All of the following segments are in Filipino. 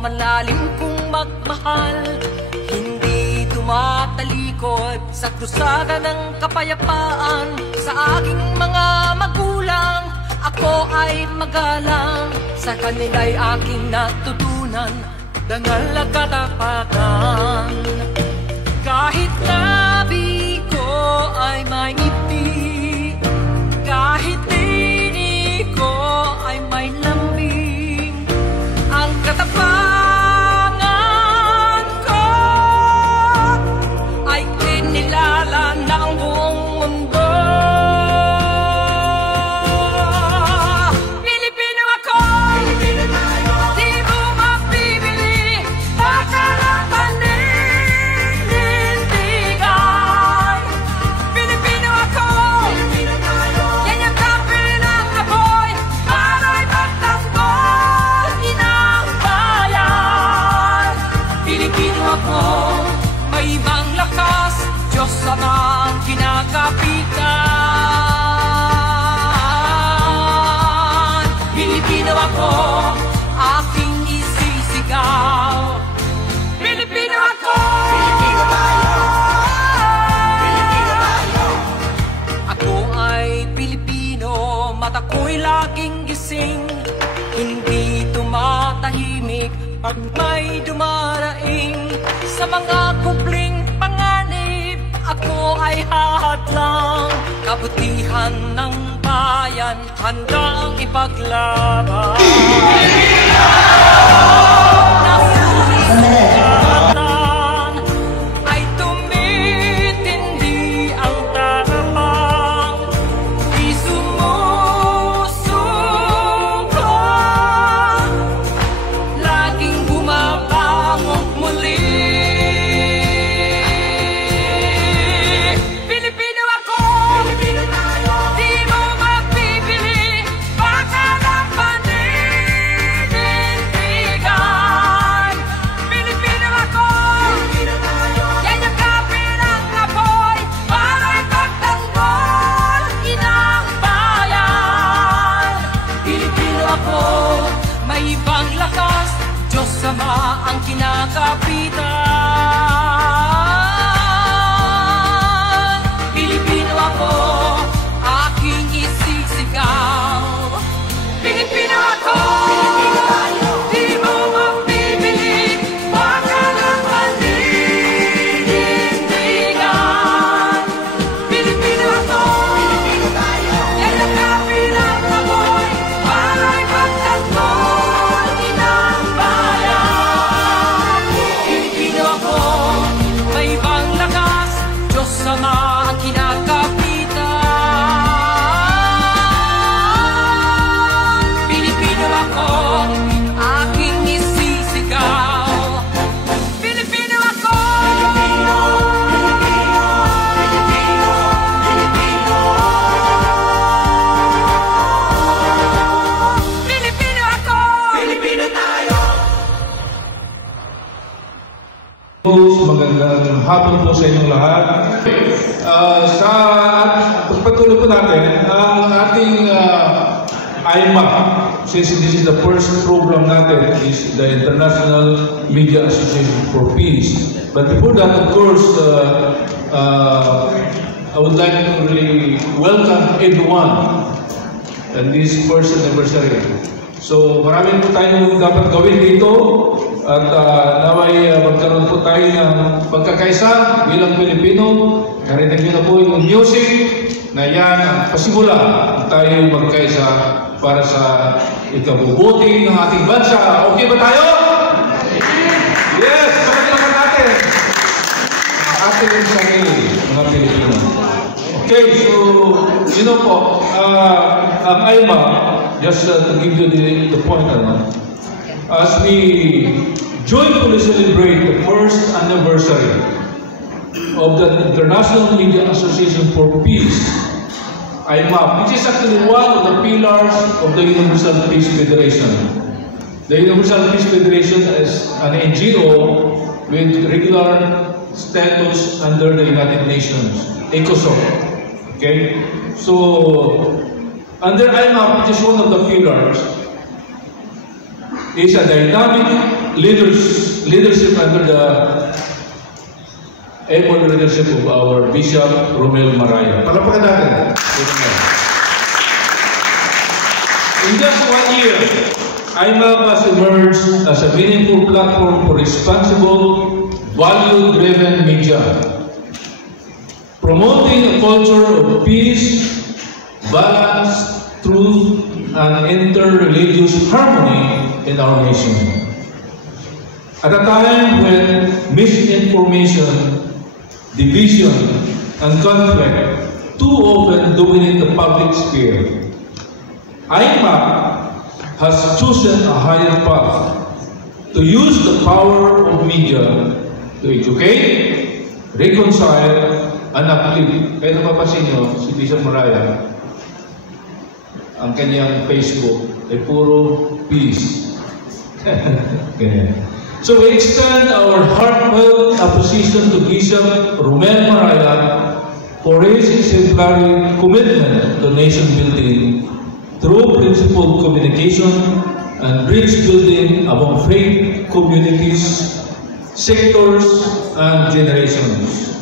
malalim kong magmahal. Hindi tumatalikod sa krusada ng kapayapaan. Sa aking mga magulang, ako ay magalang. Sa kanila'y aking natutunan, dangal at katapatan. Kahit labi ko ay may ngiti, kahit tinig ko ay may lambing, ang katapangan ko ay kinilala ng buong mundo. Pilipino ako, Pilipino tayo, di mo mapibili, baka lang panindigan. Pilipino ako, Pilipino tayo, yan yung kapil ng apoy, para'y magtanggol, inang bayan. Pilipino ako, may ibang lakas, Diyos Ama ang kinakapitan. Pilipino ako, aking isisigaw. Pilipino ako, Pilipino tayo, Pilipino tayo. Ako ay Pilipino, mata ko'y laging gising, hindi tumatahimik pag may dumaraing. Sa mga kupling panganib, ako ay hahadlang. Kabutihan ng bayan, handang ipaglaban. Nasusugatan ay tumitindi ang tapang, di sumusuko, laging bumabangon muli. Pilipino ako, Pilipino tayo, di mo mapipili, baka lang panindigan. Pilipino ako, Pilipino tayo, yan yung kapil ng apoy, para'y pagtanggol, inang bayan. Pilipino ako, may ibang lakas, Diyos Ama ang kinakapitan. Pilipino ako, aking isisigaw. Pilipino ako, Pilipino tayo, di mo mapipili, baka lang panindigan. Pilipino ako, Pilipino tayo, yan ang kapil ng apoy, para'y pagtanggol, inang bayan. Pilipino ako, may ibang lakas, Diyos Ama ang kinakapitan. Pilipino ako, aking isisigaw. Pilipino ako, Pilipino, Pilipino, Pilipino, Pilipino. Pilipino ako, Pilipino tayo. Magandang hapon po sa inyong lahat. Sa pagpatuloy po natin, ang ating IMA, since this is the first program natin, is the International Media Association for Peace. But before that, of course, I would like to really welcome everyone in this first anniversary. So maraming po tayo dapat gawin dito at naway magkaroon po tayo ng pagkakaisa bilang Pilipino. Narinig nyo na po yung music na yan ang pasimula tayo magkaisa para sa ikabubuti ng ating bansa. Okay ba tayo? Yes! Pagkakaroon natin ang ating sarili, mga Pilipino. Okay, so you know po, ang IMA, just to give you the point, as we joyfully celebrate the first anniversary of the International Media Association for Peace, IMA, which is actually one of the pillars of the Universal Peace Federation. The Universal Peace Federation is an NGO with regular status under the United Nations, ECOSOC. Okay? So, under IMA, which is one of the pillars, is a dynamic leadership under the able leadership of our Bishop Romel Maraya. Palapakan natin. In just 1 year, IMAP has emerged as a meaningful platform for responsible, value-driven media, promoting a culture of peace, balance, truth, and inter-religious harmony in our nation. At a time when misinformation, division, and conflict too often dominate the public sphere, IMAP has chosen a higher path to use the power of media to educate, reconcile, and uplift. Kaya napapansin nyo, si Bishop Maraya, ang kanyang Facebook ay puro peace. So we extend our heartfelt appreciation to Bishop Romel Maraya for his exemplary commitment to nation building through principled communication and bridge building among faith communities, sectors, and generations.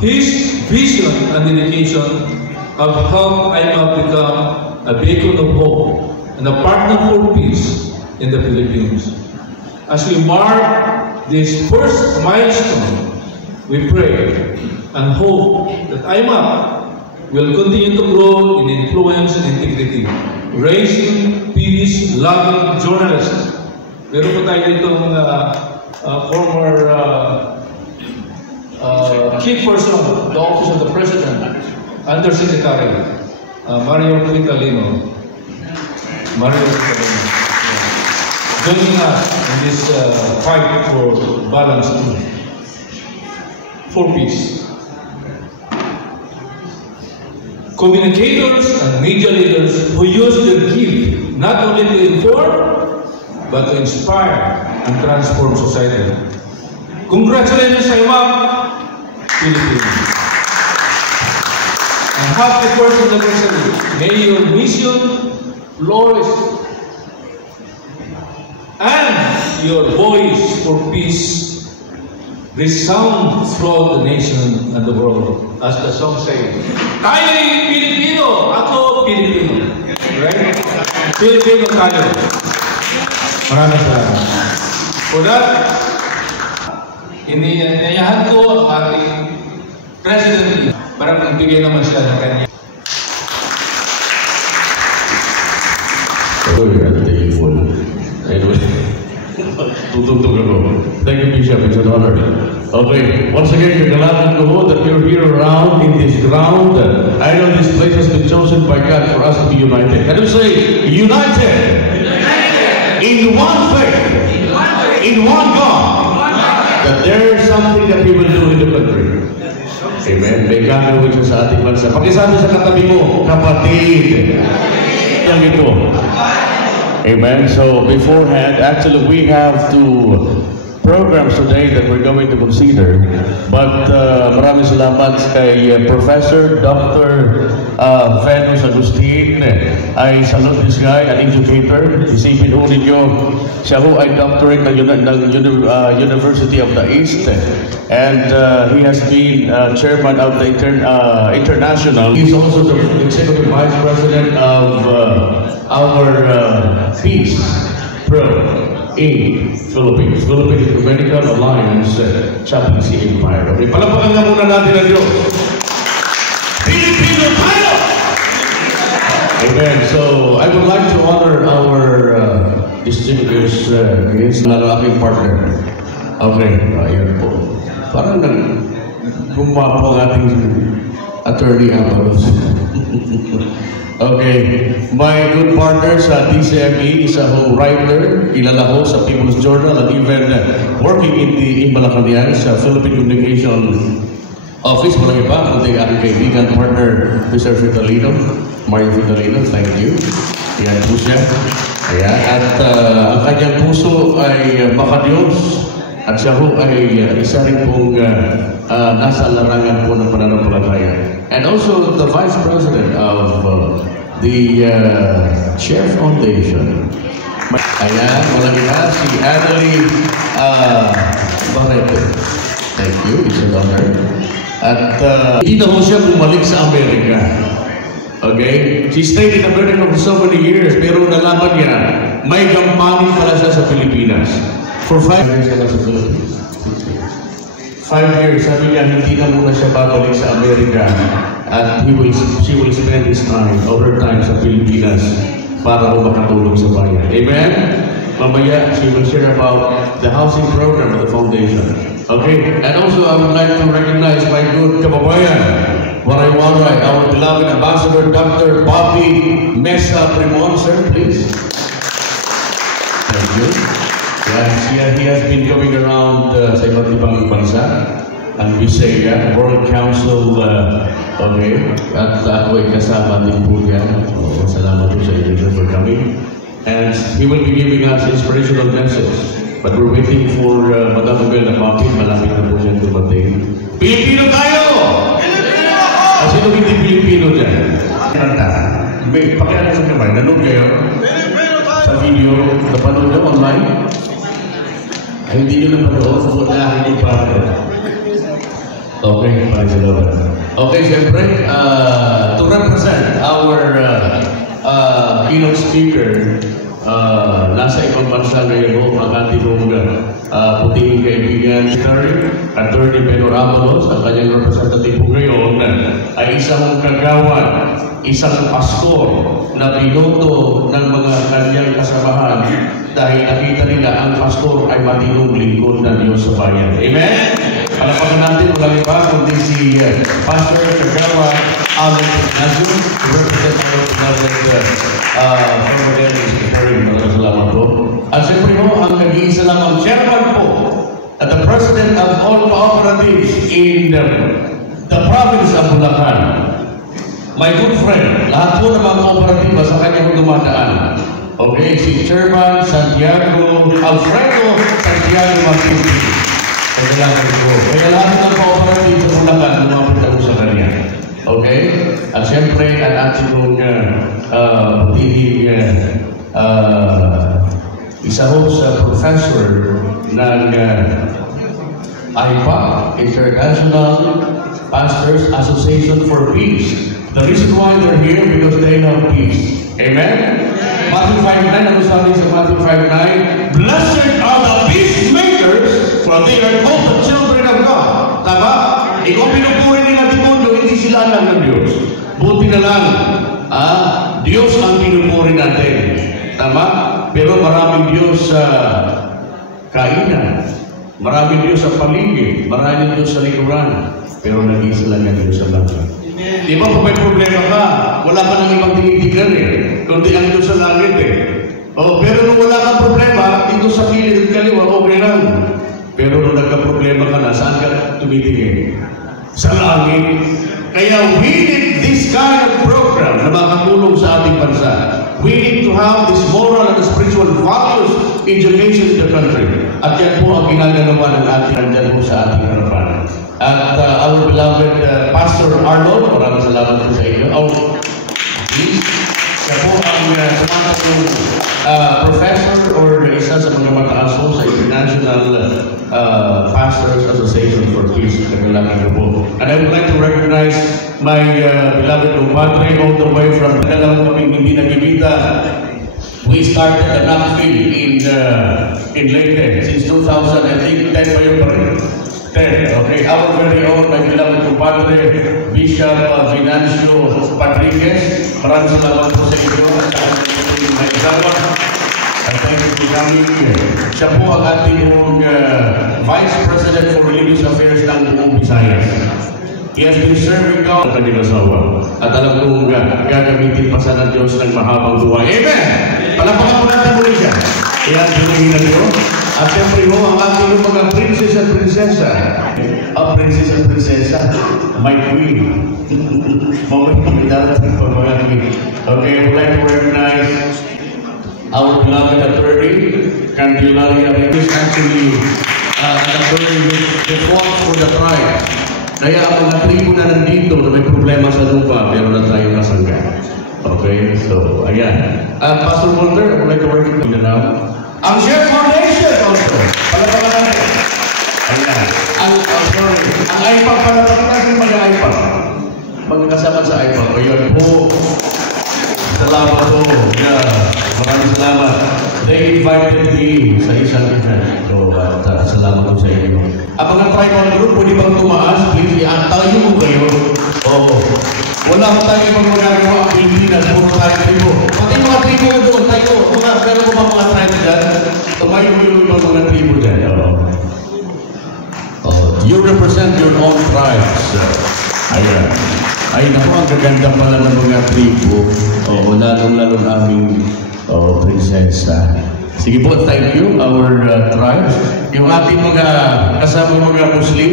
His vision and dedication have helped IMAP become a beacon of hope and a partner for peace in the Philippines. As we mark this first milestone, we pray and hope that IMAP will continue to grow in influence and integrity, raising peace-loving journalists. Meron po tayo dito mga former key person of the Office of the President, Undersecretary Mario Vitalino. Joining us in this fight for balance, for peace. Communicators and media leaders who use their gift not only to inform, but to inspire and transform society. Congratulations sa IMAP, Philippines. And happy first anniversary. May your mission flourish and your voice for peace resound throughout the nation and the world. As the song says, tayo'y Pilipino, ako Pilipino. Right? Pilipino tayo. Maraming salamat. For that, inayahan ko ang ating President. Parang nagbigay naman siya ng kanya. Anyway, thank you, Bishop. It's an honor. Okay, once again, you're glad to know that you're here around in this ground. I know this place has been chosen by God for us to be united. Can you say, united? United. In one faith. In one God. That there is something that He will do in the country. Amen. May gagawin siya sa ating bansa. Pakisabi sa katabi mo, kapatid. Yan ito. Amen. So beforehand, actually we have two programs today that we're going to consider. But maraming salamat kay Professor Dr. Venus Agustin. I salute this guy, an educator. Isipin ho ninyo, siya ho ay doctorate ng University of the East. And he has been chairman of the International. He's also the Executive Vice President of our Peace Pro in Philippines, Philippine Ecumenical Alliance, Chaplaincy Empire. Okay, palapakan nga muna natin ang Diyos. Filipino tayo! Amen. So, I would like to honor our distinguished guest, lalo aking partner. Okay, ayan po. Parang gumapo ang ating attorney Avalos. Okay, my good partner sa DCME, isa hong writer, kilala ho sa People's Journal, and even working in Malacanang sa Philippine Communication Office. Walang iba, kundi aking kaibigan, partner, Mr. Vitalino, Mario Vitalino, thank you. Ayan po siya. Ayan, at ang kanyang puso ay makadiyos, at siya ho ay isa rin pong nasa larangan po ng pananampalataya. And also the Vice President of the Share Foundation. Ayan, walang iba, si Annalie Barreto. Thank you, it's an honor. At hindi na ho siya bumalik sa Amerika. Okay? She stayed in America for so many years, pero nalaman niya, may gampanin pala siya sa Pilipinas. For 5 years na sa Philippines. 5 years, sabi niya, hindi na muna siya babalik sa Amerika. At she will spend his time, overtime sa Pilipinas para ho makatulong sa bayan. Amen? Mamaya, she will share about the housing program of the foundation. Okay? And also, I would like to recognize my good kababayan, Waray-Waray, our beloved Ambassador Dr. Bobby Mesa Primon, sir, please. Thank you. Yeah, he has been going around sa iba't ibang bansa, ang Bisaya, World Council, okay, at ako ay kasama din po yan. Salamat po sa inyo for coming. And he will be giving us inspirational message. But we're waiting for Madam Mabel na Mapin, malapit na po siyang dumating. Pilipino tayo! Pilipino! Sino hindi Pilipino dyan? May pakialam sa kamay, nanood kayo? Pilipino tayo! Sa video, napanood nyo online? Ay, hindi nyo napanood, wala, hindi pa. Okay, salamat. Okay, siyempre, to represent our keynote speaker, nasa ibang bansa ngayon ang ating puting kaibigan, Attorney Beno Ramos, ang kanyang representative po ngayon ay isang kagawan, isang pastor na binoto ng mga kanyang kasamahan dahil nakita nila ang pastor ay matinong lingkod ng Diyos sa bayan. Amen? Palapakan natin walang iba kundi si Pastor Kagawa Alan Ignacio, to represent our beloved former Dennis Secretary. Maraming salamat po. At siyempre po, ang nag-iisa lang ang chairman po at the president of all cooperatives in the province of Bulacan. My good friend, lahat po ng mga kooperatiba sa kanyang dumadaan. Okay, si Chairman Santiago Alfredo Santiago Martinez. Kaya lahat ng cooperative sa Bulacan, lumapit ako sa kanya. Okay? At siyempre, ang ating putihing isa ho sa professor ng IPA, International Pastors Association for Peace. The reason why they're here, because they have peace. Amen? Matthew 5:9, ano sabi sa Matthew 5:9? Blessed are the peacemakers, for they are called the children of God. Tama? Ikaw pinupuri nila demonyo, hindi sila alam ng Diyos. Buti na lang, Diyos ang pinupuri natin. Tama? Pero maraming Diyos sa kainan, maraming Diyos sa paligid, maraming Diyos sa likuran, pero nag-isa lang ang Diyos sa langit. Di ba may problema ka? Wala ka ng ibang tinitigan kundi ang Diyos sa langit pero nung wala kang problema, dito sa kilid at kaliwa, okay lang. Pero nung nagka-problema ka na, saan ka tumitingin? Sa langit. Kaya we need this kind of program na makatulong sa ating bansa. We need to have this moral and spiritual values education in the country. At yan po ang ginagawa ng ating andyan po sa ating harapan. At our beloved Pastor Arnold, maraming salamat po sa inyo. Siya po ang sumatang professor or isa sa mga mataas po sa International Pastors Association for Peace. And I would like to recognize my beloved compadre all the way from dalawang kaming hindi nagkikita. We started the NACFIL in Leyte since 2000, I think 10 pa yun pa rin. Okay, our very own, my beloved compadre, Bishop Venancio Patriquez. Maraming salamat po sa inyo at sa ating mga isawa. At thank you for coming. Siya po ang ating Vice President for Religious Affairs ng buong Visayas. He has been serving God sa kanyang asawa. At alam kong gagamitin pa sa ng Diyos ng mahabang buhay. Amen! Palapakan po natin muli siya. Iyan, pinagin na Diyos. At siyempre mo, ang ating mga princess and prinsesa. Princess and prinsesa, my queen. Mamay darating pa mga queen. Okay, I would like to recognize our beloved attorney, Candelaria Reyes, actually an attorney with fought for the tribe. Kaya ang mga tribo na nandito na may problema sa lupa, meron na tayong kasangga. Okay, so ayan. Pastor Walter, I would like to work with you now. Ang Chef Foundation also. Palapakan natin. Ayan. Ang iPad, palapakan natin mga iPad. Magkakasama sa iPad. Ayan po. Salamat po. Yeah. Maraming salamat. They invited me sa isang event. So, salamat po sa inyo. Ang mga tribal group, pwede bang tumaas? Please, tayo mo kayo. Oo. Wala ko tayo pang magagawa ang Pilipinas. Puro tayo tribo. Pati mga tribo na doon, tayo. Pero kung mga tribo dyan, tumayo mo yung mga tribo dyan. You represent your own tribes. Ayan. Ay, naku, ang gaganda pala ng mga tribo. Lalong-lalo aming prinsesa. Sige po, thank you, our tribes. Yung ating mga kasama mga Muslim,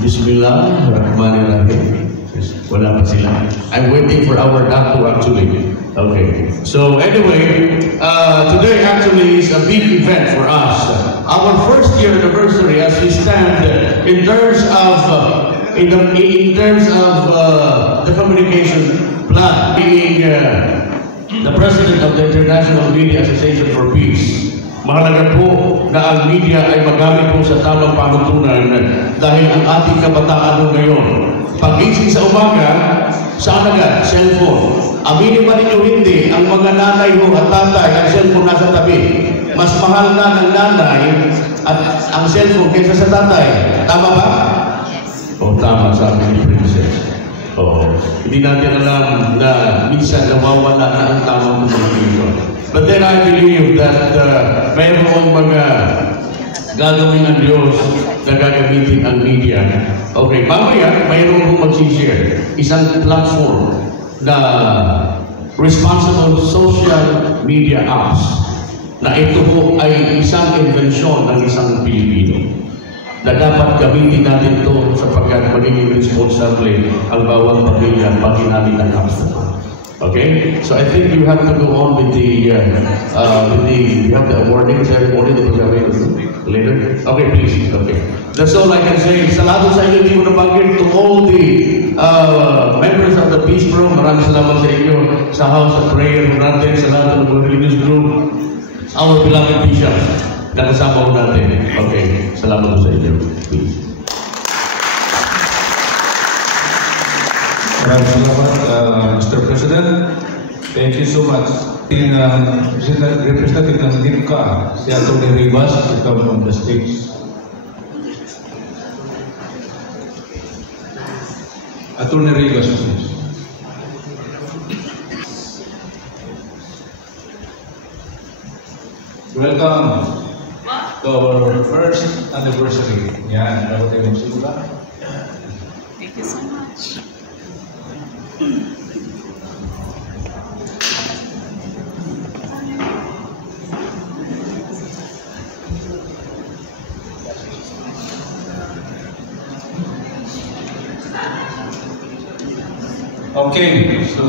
Bismillah, Rahmanirrahim. Wala pa sila. I'm waiting for our doctor actually. Okay. So anyway, today actually is a big event for us. Our first year anniversary as we stand in terms of the communication plan, being the president of the International Media Association for Peace. Mahalaga po na ang media ay magamit po sa tamang panuntunan dahil ang ating kabataan ngayon, pagising sa umaga, saan agad? Cellphone. Aminin ba ninyo hindi, ang mga nanay ho at tatay, ang cellphone nasa tabi. Mas mahal na ng nanay at ang cellphone kaysa sa tatay. Tama ba? Tama, sabi ni Princess. Hindi natin alam na minsan nawawala na ang tamang komunikasyon. But then I believe that mayroong mga gagawin ng Diyos na gagamitin ang media. Okay, mamaya mayroong mag-share isang platform na responsible social media apps na ito po ay isang invensyon ng isang Pilipino na dapat gamitin natin ito sapagkat magiging responsable ang bawat pamilya pag ginamit ang apps na ito. Okay, so I think you have to go on with the you have the awarding ceremony later. Okay, please. Okay, that's all I can say. Salamat sa inyo, Team Nabanggit, to all the members of the Peace Pro. Maraming salamat sa inyo sa House of Prayer natin, sa lahat ng mga religious group, our beloved Bishop na kasama ko natin. Okay, salamat sa inyo. Please. Maraming salamat, Mr. President. Thank you so much. Representative ng DIMCA, si Atty. Rivas, to come on the stage. Atty. Rivas, please. Welcome to our first anniversary. Yan, dapat tayo magsimula. Thank you so much. Okay, so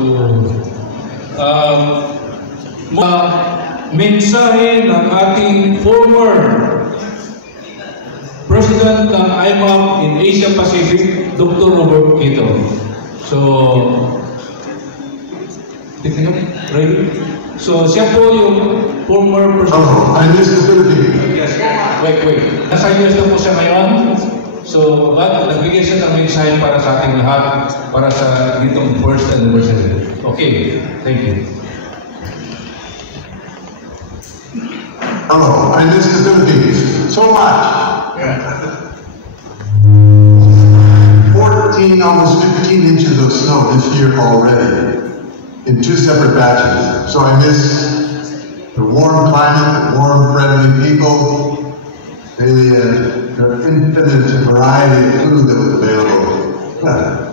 mensahe ng ating former President ng IMAP in Asia Pacific, Dr. Robert Quito. So, ready? So, siya po yung former President. And this is Philippines. Yes. Wait. Nasa US na po siya ngayon. So, nagbigay siya ng mensahe para sa ating lahat, para sa ditong first anniversary. Okay, thank you. Hello, I miss the Philippines so much. 14, almost 15 inches of snow this year already, in 2 separate batches. So I miss the warm climate, the warm, friendly people, the infinite variety of food that was available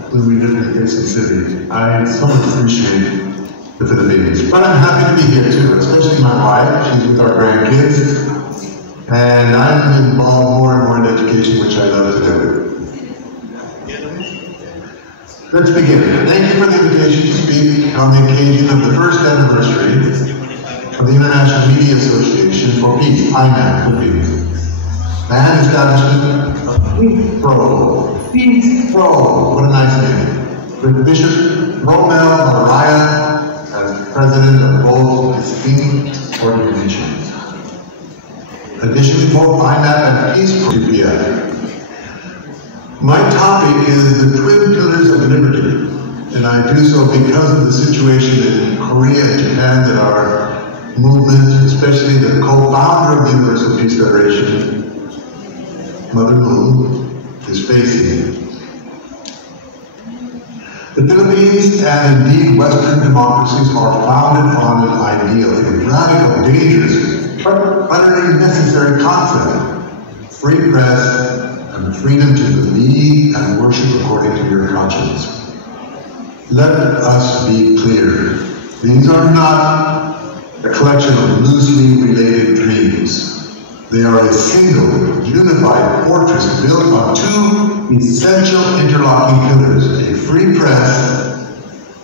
when we lived in Quezon City. I so much appreciate the Philippines. But I'm happy to be here too, especially my wife. She's with our grandkids. And I'm involved more and more in education, which I love to do. Let's begin. Thank you for the invitation to speak on the occasion of the first anniversary of the International Media Association for Peace, IMAP for Peace. And establishment of Peace Pro. Peace Pro. What a nice name. With Bishop Romel Maraya as president of both distinct organizations. Additionally, both IMAP and Peace Corps UPF. My topic is the twin pillars of liberty, and I do so because of the situation in Korea and Japan that our movement, especially the co-founder of the Universal Peace Federation, Mother Moon, is facing. The Philippines and indeed Western democracies are founded on an ideal, a radical, dangerous, but utterly necessary concept: free press and freedom to believe and worship according to your conscience. Let us be clear. These are not a collection of loosely related dreams. They are a single, unified fortress built on two essential interlocking pillars: a free press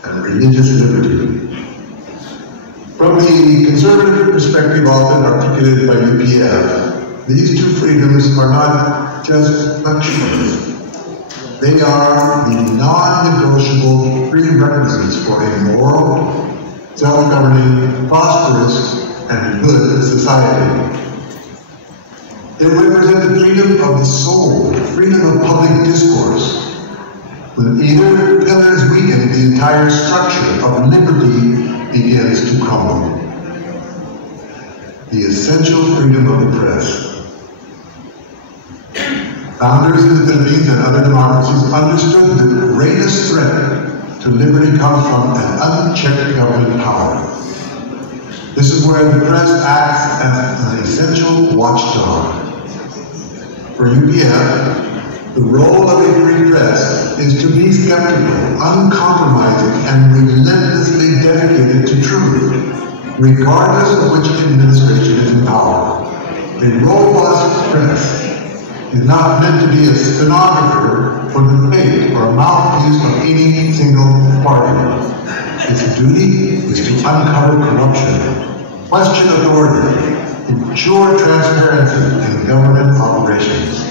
and religious liberty. From the conservative perspective often articulated by UPF, these two freedoms are not just luxuries. They are the non-negotiable prerequisites for a moral, self-governing, prosperous, and good society. They represent the freedom of the soul, the freedom of public discourse. When either pillar is weakened, the entire structure of liberty begins to crumble. The essential freedom of the press. Founders in the Philippines and other democracies understood the greatest threat to liberty comes from an unchecked government power. This is where the press acts as an essential watchdog. For UPF, the role of a free press is to be skeptical, uncompromising, and relentlessly dedicated to truth, regardless of which administration is in power. A robust press is not meant to be a stenographer for the fate or mouthpiece of any single party. Its duty is to uncover corruption, question authority, ensure transparency in government operations.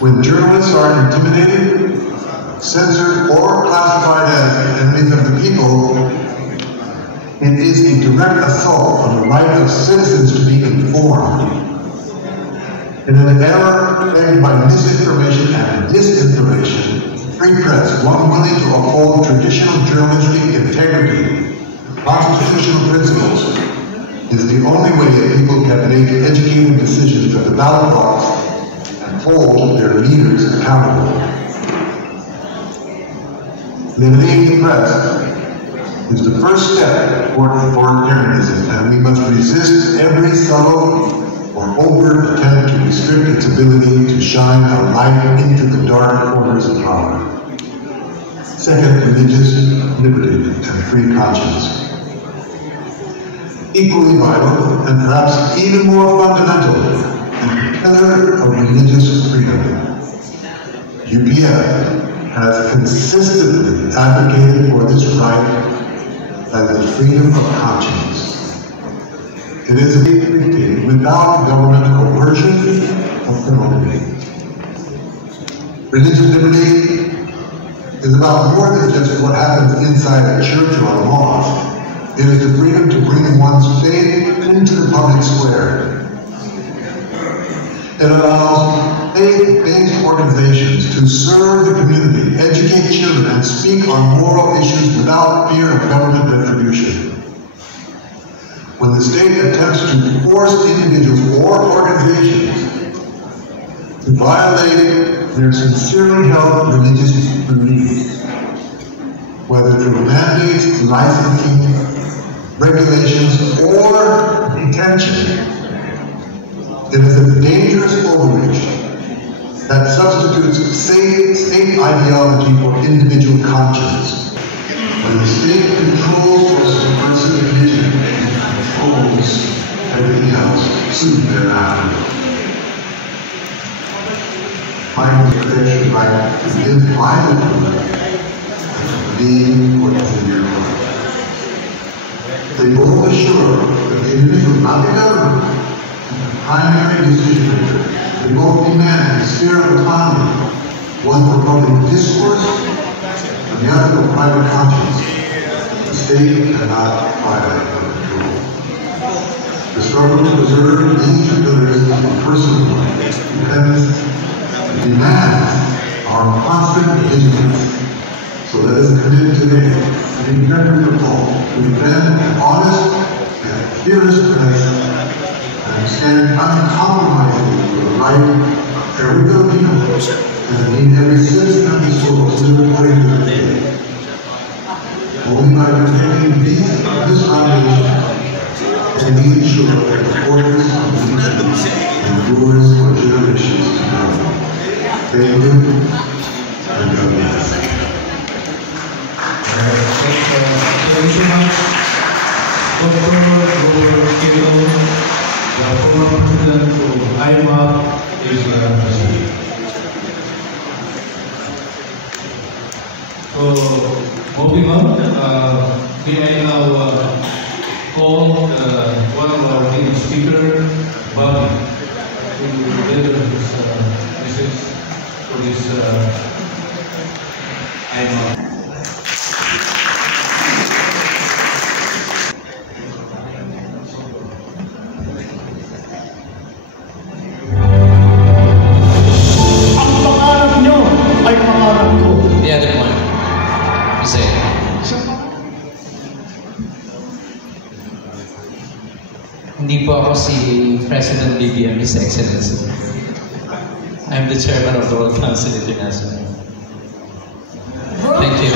When journalists are intimidated, censored, or classified as enemies of the people, it is a direct assault on the right of citizens to be informed. In an era plagued by misinformation and disinformation, free press, one willing to uphold traditional journalistic integrity, constitutional principles, is the only way that people can make educated decisions at the ballot box and hold their leaders accountable. Limiting the press is the first step toward authoritarianism, and we must resist every subtle or overt attempt to restrict its ability to shine a light into the dark corners of power. Second, religious liberty and free conscience. Equally vital, and perhaps even more fundamental, the pillar of religious freedom. UPF has consistently advocated for this right as the freedom of conscience. It is a dictated without government coercion or penalty. Religious liberty is about more than just what happens inside a church or a mosque. It is the freedom to bring one's faith into the public square. It allows faith-based organizations to serve the community, educate children, and speak on moral issues without fear of government retribution. When the state attempts to force individuals or organizations to violate their sincerely held religious beliefs, whether through mandates, licensing, regulations, or detention, it is a dangerous overreach that substitutes state ideology for individual conscience. When the state controls or subversive religion and holds everything else soon thereafter. My declaration right to live violently and to believe what is in your heart. They both assure that the individual, not the government, is the primary decision maker. They both demand a sphere of autonomy, one for public discourse, and the other of private conscience. The state cannot violate public rule. The struggle to preserve these two pillars of personal independence demands our constant vigilance. So let us commit today to be reputable, to defend an honest and fearless press, and stand uncompromisingly for the right of every Filipino, and indeed every citizen of this world to live according to the faith. Only by protecting this foundation can we ensure that the fortress of unity endures for generations to come. Thank you, and God bless. Thank you so much, Dr. Robert Kilo, the former president of IMAP, is president. So, moving on, may I now call one of our leading speakers, Bobby, to deliver his message for this IMAP. The other one. Say it. Hindi po ako si President BBM, His Excellency. I'm the chairman of the World Council International. Thank you.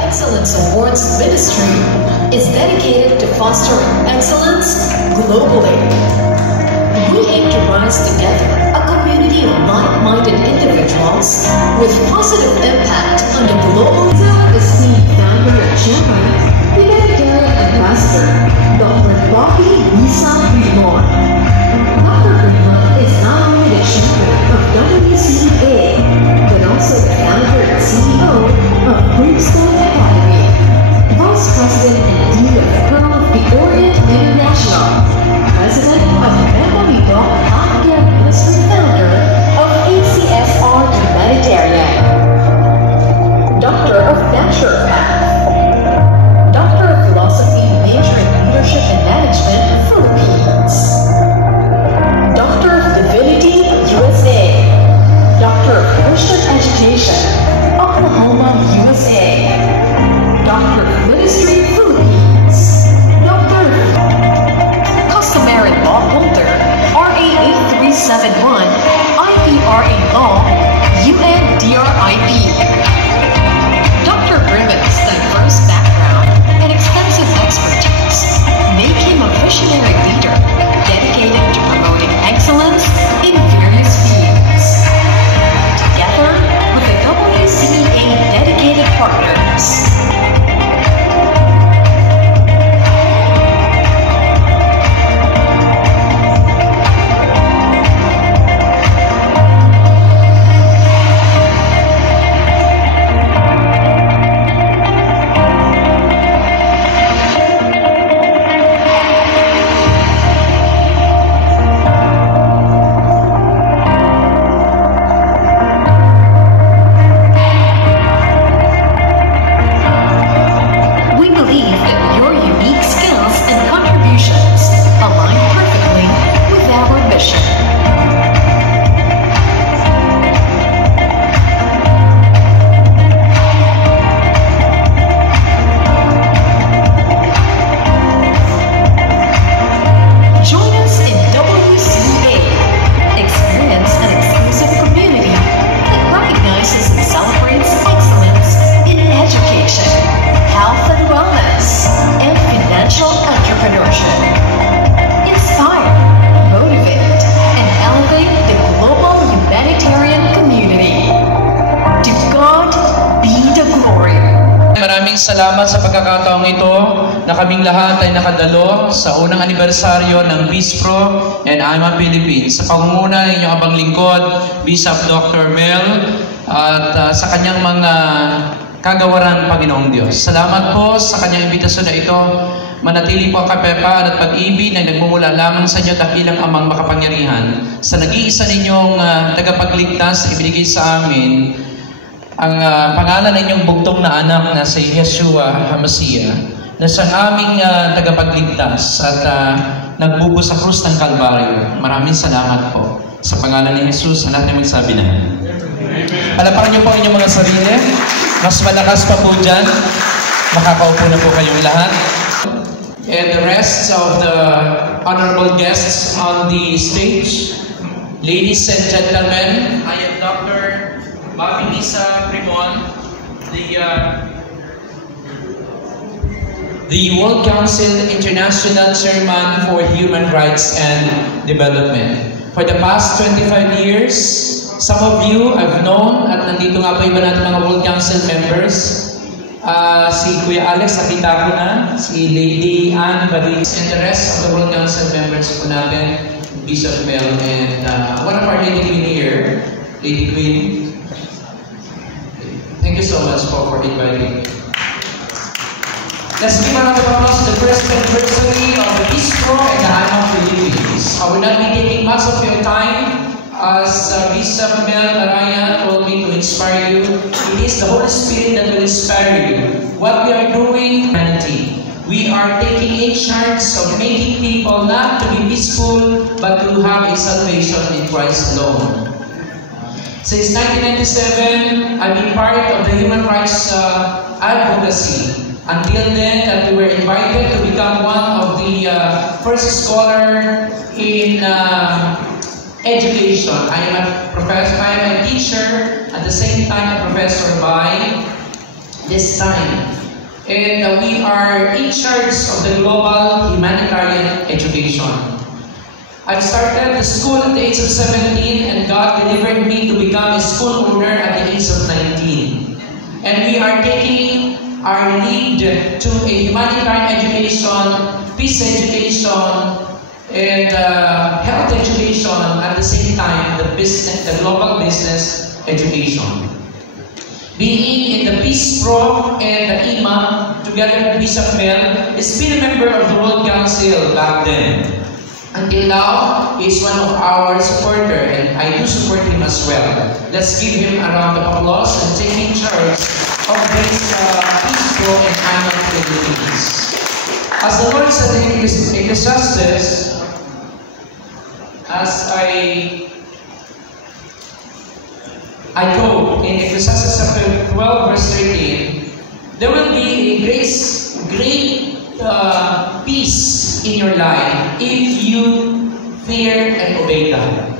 Excellence Awards Ministry is dedicated to fostering excellence globally. We aim to rise together a community of like-minded individuals with positive impact on the global. Esteemed founder and chairman, humanitarian ambassador, Dr. Bobby Lisa Greenmore. Dr. Greenmore is not only the chairman of WCEA, but also the founder and CEO of Brimstone Academy, Vice President and Dean of Pearl of the Orient International, President of Memory Doc Healthcare Ministry, founder of ACSR Humanitarian, Doctor of Naturopath, Doctor of Philosophy, major in Leadership and Management, Philippines, Doctor of Divinity, USA, Doctor of Christian Education, Oklahoma, USA, Doctor of Ministry, Philippines, Doctor of Customary Law Holder, RA 8371, IPRA Law, UNDRIP. Dr. Brimmett's diverse background and extensive expertise make him a visionary leader dedicated to promoting excellence in various fields. Together with the WCEA dedicated partners, Salamat sa pagkakataong ito na kaming lahat ay nakadalo sa unang anibersaryo ng BISPRO and IMAP Philippines sa pangunguna ng inyong abang lingkod, Bishop Dr. Mel, at sa kanyang mga kagawaran, Panginoong Diyos. Salamat po sa kanyang imbitasyon na ito. Manatili po ang kapayapaan at pag-ibig na nagmumula lamang sa inyo dakilang amang makapangyarihan. Sa nag-iisa ninyong tagapagligtas ibinigay sa amin, ang pangalan ng inyong bugtong na anak na si Yeshua HaMashiach, na siyang aming tagapagligtas at nagbubo sa krus ng Kalbaryo. Maraming salamat po. Sa pangalan ni Jesus, anak niya magsabi na. Palapakan niyo po inyong mga sarili. Mas malakas pa po dyan. Makakaupo na po kayong lahat. And the rest of the honorable guests on the stage. Ladies and gentlemen, I am Dr. Bobby Lisa Primon, the World Council International Chairman for Human Rights and Development. For the past 25 years, some of you have known, at nandito nga po iba natin mga World Council members, si Kuya Alex, nakita ko na, si Lady Anne Baris, and the rest of the World Council members po natin, Bishop Mel, and one of our Lady Queen here, Lady Queen. Thank you so much for inviting me. Let's give a round of applause to the first anniversary of the Peace Pro and the IMA Philippines. I will not be taking much of your time, as Bishop Mel Araya told me to inspire you. It is the Holy Spirit that will inspire you. What we are doing, humanity. We are taking in charge of making people not to be peaceful, but to have a salvation in Christ alone. Since 1997, I've been part of the human rights advocacy. Until then, that we were invited to become one of the first scholar in education. I am a professor, I am a teacher, at the same time a professor by this time. And we are in charge of the global humanitarian education. I started the school at the age of 17, and God delivered me to become a school owner at the age of 19. And we are taking our lead to a humanitarian education, peace education, and health education, at the same time the global business education. Being in the Peace Pro and the IMA, together with Bishop Mel, is been a member of the World Council back then. Until now, he is one of our supporters, and I do support him as well. Let's give him a round of applause and take in charge of this Peace Pro and IMA Philippines. As the Lord said in Ecclesiastes, as I quote in Ecclesiastes chapter 12, verse 13, there will be a great peace in your life if you fear and obey God.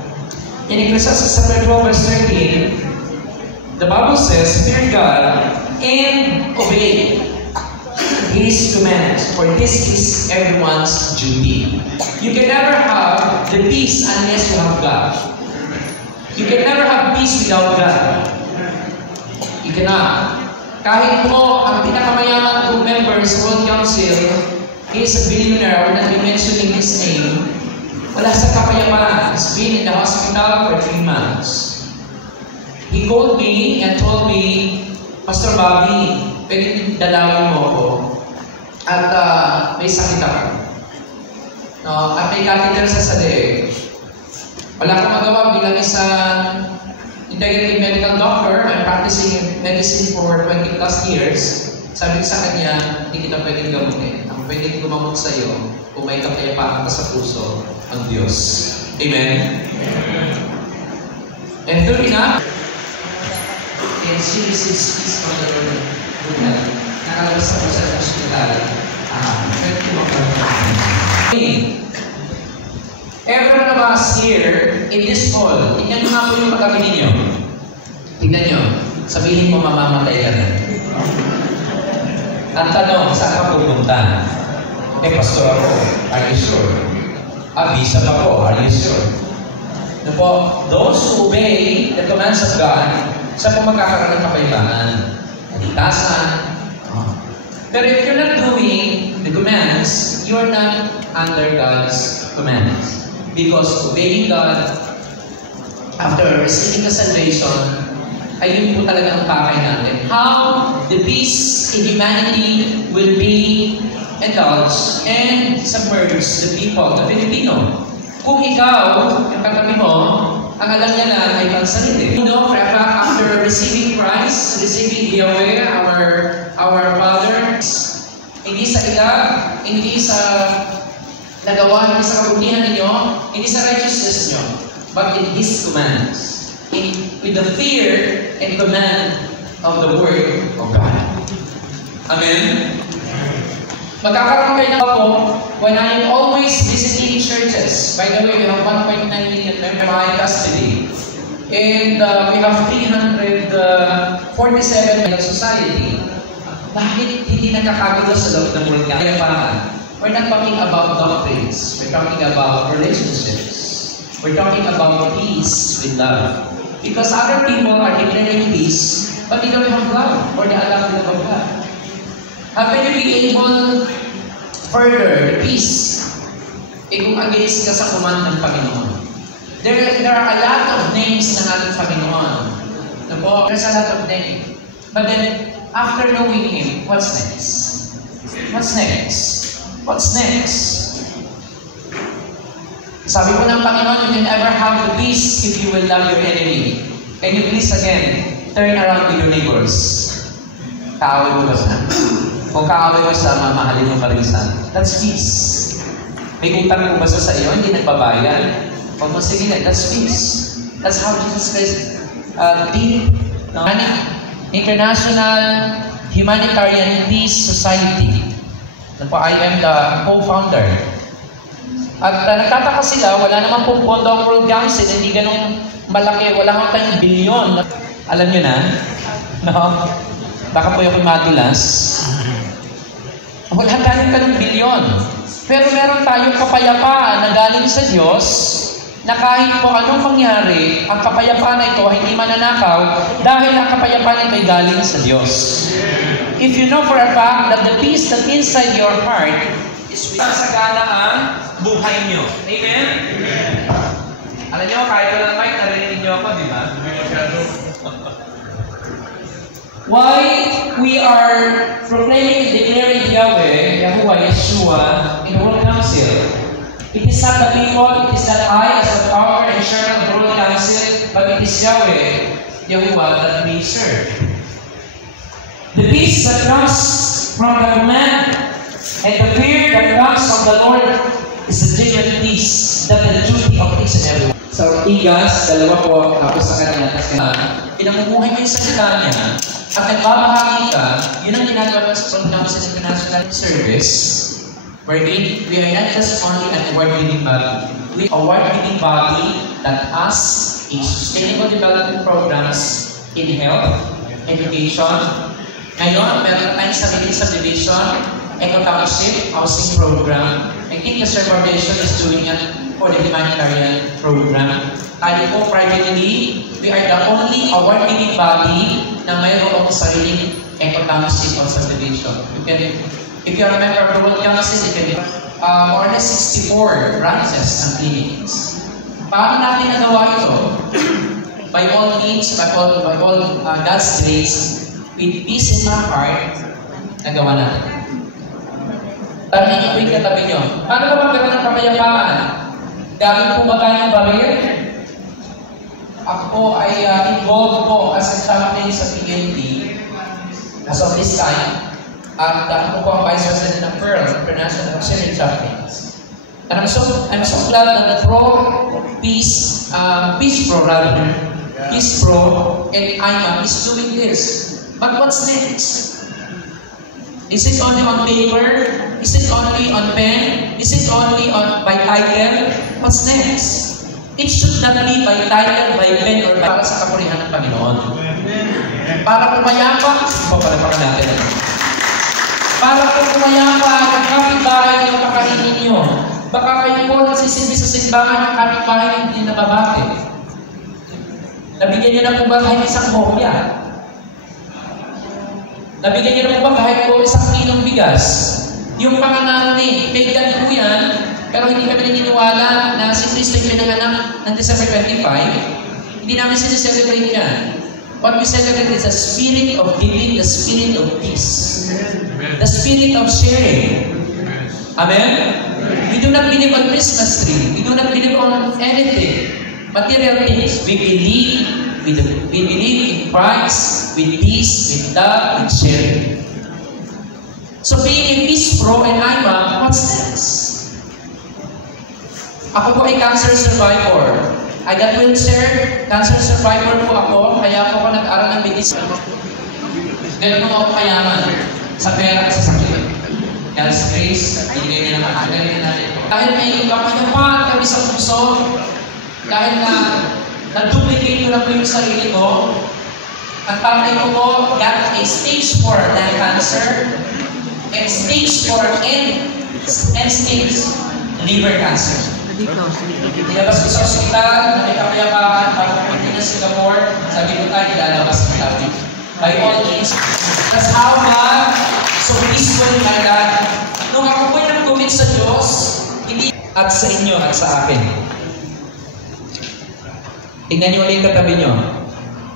In Ecclesiastes chapter 12, verse 13, the Bible says, fear God and obey His commands, for this is everyone's duty. You can never have the peace unless you have God. You can never have peace without God. You cannot. Kahit mo, ang pinakamayaman kong member sa World Council, he is a billionaire, I will not be mentioning his name, wala sa kapayapaan. He's been in the hospital for 3 months. He called me and told me, Pastor Bobby, pwede dalawin mo ako. At may sakit ako. At may catheter sa leeg. Wala akong magawa bilang isang integrative medical doctor. I'm practicing medicine for 20 plus years. Sabi ko sa kanya, hindi kita pwedeng gamutin. Ang pwedeng gumamot sa iyo, kung may kapayapaan ka sa puso, ang Diyos. Amen? And true enough, and she receives peace from the Lord. Nakalabas ako sa hospital. Every one of us here in this hall, tingnan nyo nga po yung katabi ninyo. Tingnan nyo, sabihin mo mamamatay ka na. Ang tanong, saan ka pupunta? Pastor ako, are you sure? Bisa pa po, are you sure? No po, those who obey the commands of God, saan po magkakaroon ng kapayapaan? Kaligtasan. Pero if you're not doing the commands, you're not under God's commands. Because obeying God, after receiving the salvation, ayun po talaga ang pakay natin. How the peace in humanity will be indulged and submerged the people, the Filipino. Kung ikaw, yung katabi mo, ang alam niya lang ay pansarili. You know, for a fact, after receiving Christ, receiving Yahweh, our Father, hindi sa ilag, hindi sa nagawa, hindi sa kabutihan ninyo, hindi sa righteousness nyo, but in His commands, with the fear and command of the Word of God. Amen? Magkakaroon kayo ng ako when I am always visiting churches. By the way, we have 1.9 million members in my custody. And we have 347 million society. Bakit hindi nakakagulo sa loob ng world kaya pa? We're not talking about doctrines. We're talking about relationships. We're talking about peace with love. Because other people are declaring peace, but they don't have love or the love of God. How can you be able further the peace kung against ka sa command ng Panginoon? There are a lot of names ng ating Panginoon. There's a lot of names. But then, after knowing Him, what's next? What's next? What's next? Sabi po ng Panginoon, you can ever have the peace if you will love your enemy. Can you please again, turn around with your neighbors? Kaaway mo ba siya? Kung kaaway mo siya, mamahalin mo pa rin siya. That's peace. May utang mo ba siya sa iyo, hindi nagbabayan? Kung mo sige na, that's peace. That's how Jesus Christ did. International Humanitarian Peace Society. I am the co-founder. At nagtataka sila, wala naman pong pondo ang World Council, hindi ganun malaki, wala kang tayong bilyon. Alam nyo na? No? Baka po yung madulas. Wala tayong ganun bilyon. Pero meron tayong kapayapaan na galing sa Diyos, na kahit po anong mangyari, ang kapayapaan na ito hindi mananakaw dahil ang kapayapaan ito ay galing sa Diyos. If you know for a fact that the peace that inside your heart is sagana ang buhay nyo. Amen? Alam nyo, kahit walang mic, narinig nyo ako, di ba? Why we are proclaiming and declaring Yahweh, Yahuwah, Yeshua, in the World Council? It is not the people, it is not I as the power and chairman of the World Council, but it is Yahweh, Yahuwah, that we serve. The peace that comes from the command and the fear that comes from the Lord is the genuine peace that the duty of each and every one. So, Igas, dalawa po, tapos sa kanila, tapos pinamumuhay mo yung salita niya, at nagbabahagi ka, yun ang ginagawa sa World Council International Service, wherein we are not just only an award-winning body. We are an award-winning body that has a sustainable development programs in health, education. Ngayon, meron tayong sariling subdivision, eco-township, housing program. I think the Sir Foundation is doing it for the humanitarian program. Tayo po, privately, we are the only award-winning body na mayroong sariling eco-township or subdivision. If you are a member of the World Council, you can more or less 64 branches and clinics. Paano natin nagawa ito? By all means, by all God's grace, with peace in my heart, nagawa natin. Tanong niyo po yung katabi niyo. Paano ba magkaroon ng kapayapaan? Gamit po ba tayo ng baril? Ako po ay involved po as a chaplain sa PNP as of this time. At ako po ang Vice President ng Pearl, International Auxiliary Chaplains. And I'm so glad that the Peace Pro, and IMAM is doing this. But what's next? Is it only on paper? Is it only on pen? Is it only by title? What's next? It should not be by title, by pen, or para sa kapurihan ng Panginoon. Para pumayapa, papalapakan natin. Para pumayapa ang kapitbahay ng kakainin nyo. Baka kayo po nagsisilbi sa simbahan ng kapitbahay ng hindi nababate. Nabigyan nyo na po ba kahit isang hopya? Nabigyan niyo na po ba kahit po isang kilong bigas? Yung panganak ni Pagan po yan, pero hindi kami naniniwala na si Kristo yung pinanganak ng December 25. Hindi namin sineselebrate yan. What we celebrate is the spirit of giving, the spirit of peace, the spirit of sharing. Amen? We do not believe on Christmas tree. We do not believe on anything. material things. We believe in Christ, with peace, with love, with sharing. So being a Peace Pro and IMA, what's next? Ako po ay cancer survivor. I got wheelchair, cancer survivor po ako, kaya po ako nag-aral ng medicine. Ganun ako kayaman sa pera at sa sakit. God's grace, binigay niya naman. Dahil may kapayapaan kami sa puso, dahil na na-duplicate ko na po yung sarili ko, ang tatay ko po got a stage 4 lung cancer, and stage 4 and stage liver cancer. Nilabas ko sa ospital, na may kapayapaan, bago pumunta na Singapore, sabi ko tayo, nilalabas kita. By all means, that's how so peaceful in my life. Nung ako po'y nag-commit sa Diyos, hindi at sa inyo at sa akin. Tingnan niyo ulit yung katabi niyo.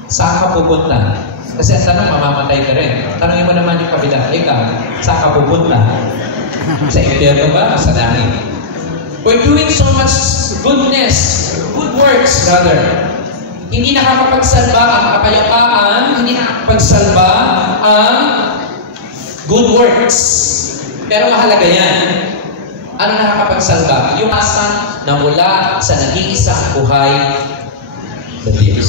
Saan ka pupunta? Kasi ang tanong, mamamatay ka rin. Tanongin mo naman yung kabila. Ikaw, saan ka pupunta? Sa impyerno ba? Sa langit? We're doing so much goodness, good works, brother. Hindi nakakapagsalba ang kapayapaan, hindi nakakapagsalba ang good works. Pero mahalaga yan. Ano nakakapagsalba? Yung asan na mula sa nag-iisang buhay na Diyos.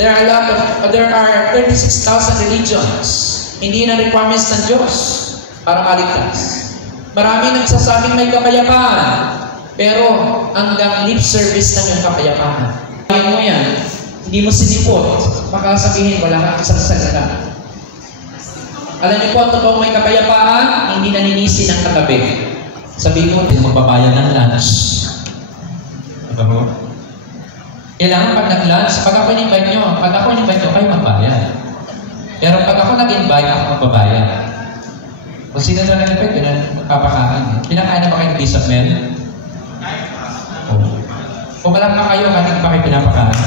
There are 36,000 religions. Hindi na requirements ng Diyos para maligtas. Marami nagsasabing may kapayapaan, pero hanggang lip service lang yung kapayapaan. Ayaw mo yan, hindi mo sinipot, baka sabihin wala kang isang salita. Alam niyo po, totoong may kapayapaan, hindi naninisi ng katabi. Sabihin mo, hindi magbabayad ng lunch. Kailangan pag nag-lunch, pag ako in-invite nyo, kayo magbayad. Pero pag ako nag-invite, ako magbabayad. Kung sino na nag-invite, yun ang magpapakain. Pinakain na ba kayo ng Bishop Mel? Kung alam na kayo, kanina pa kayo pinapakain.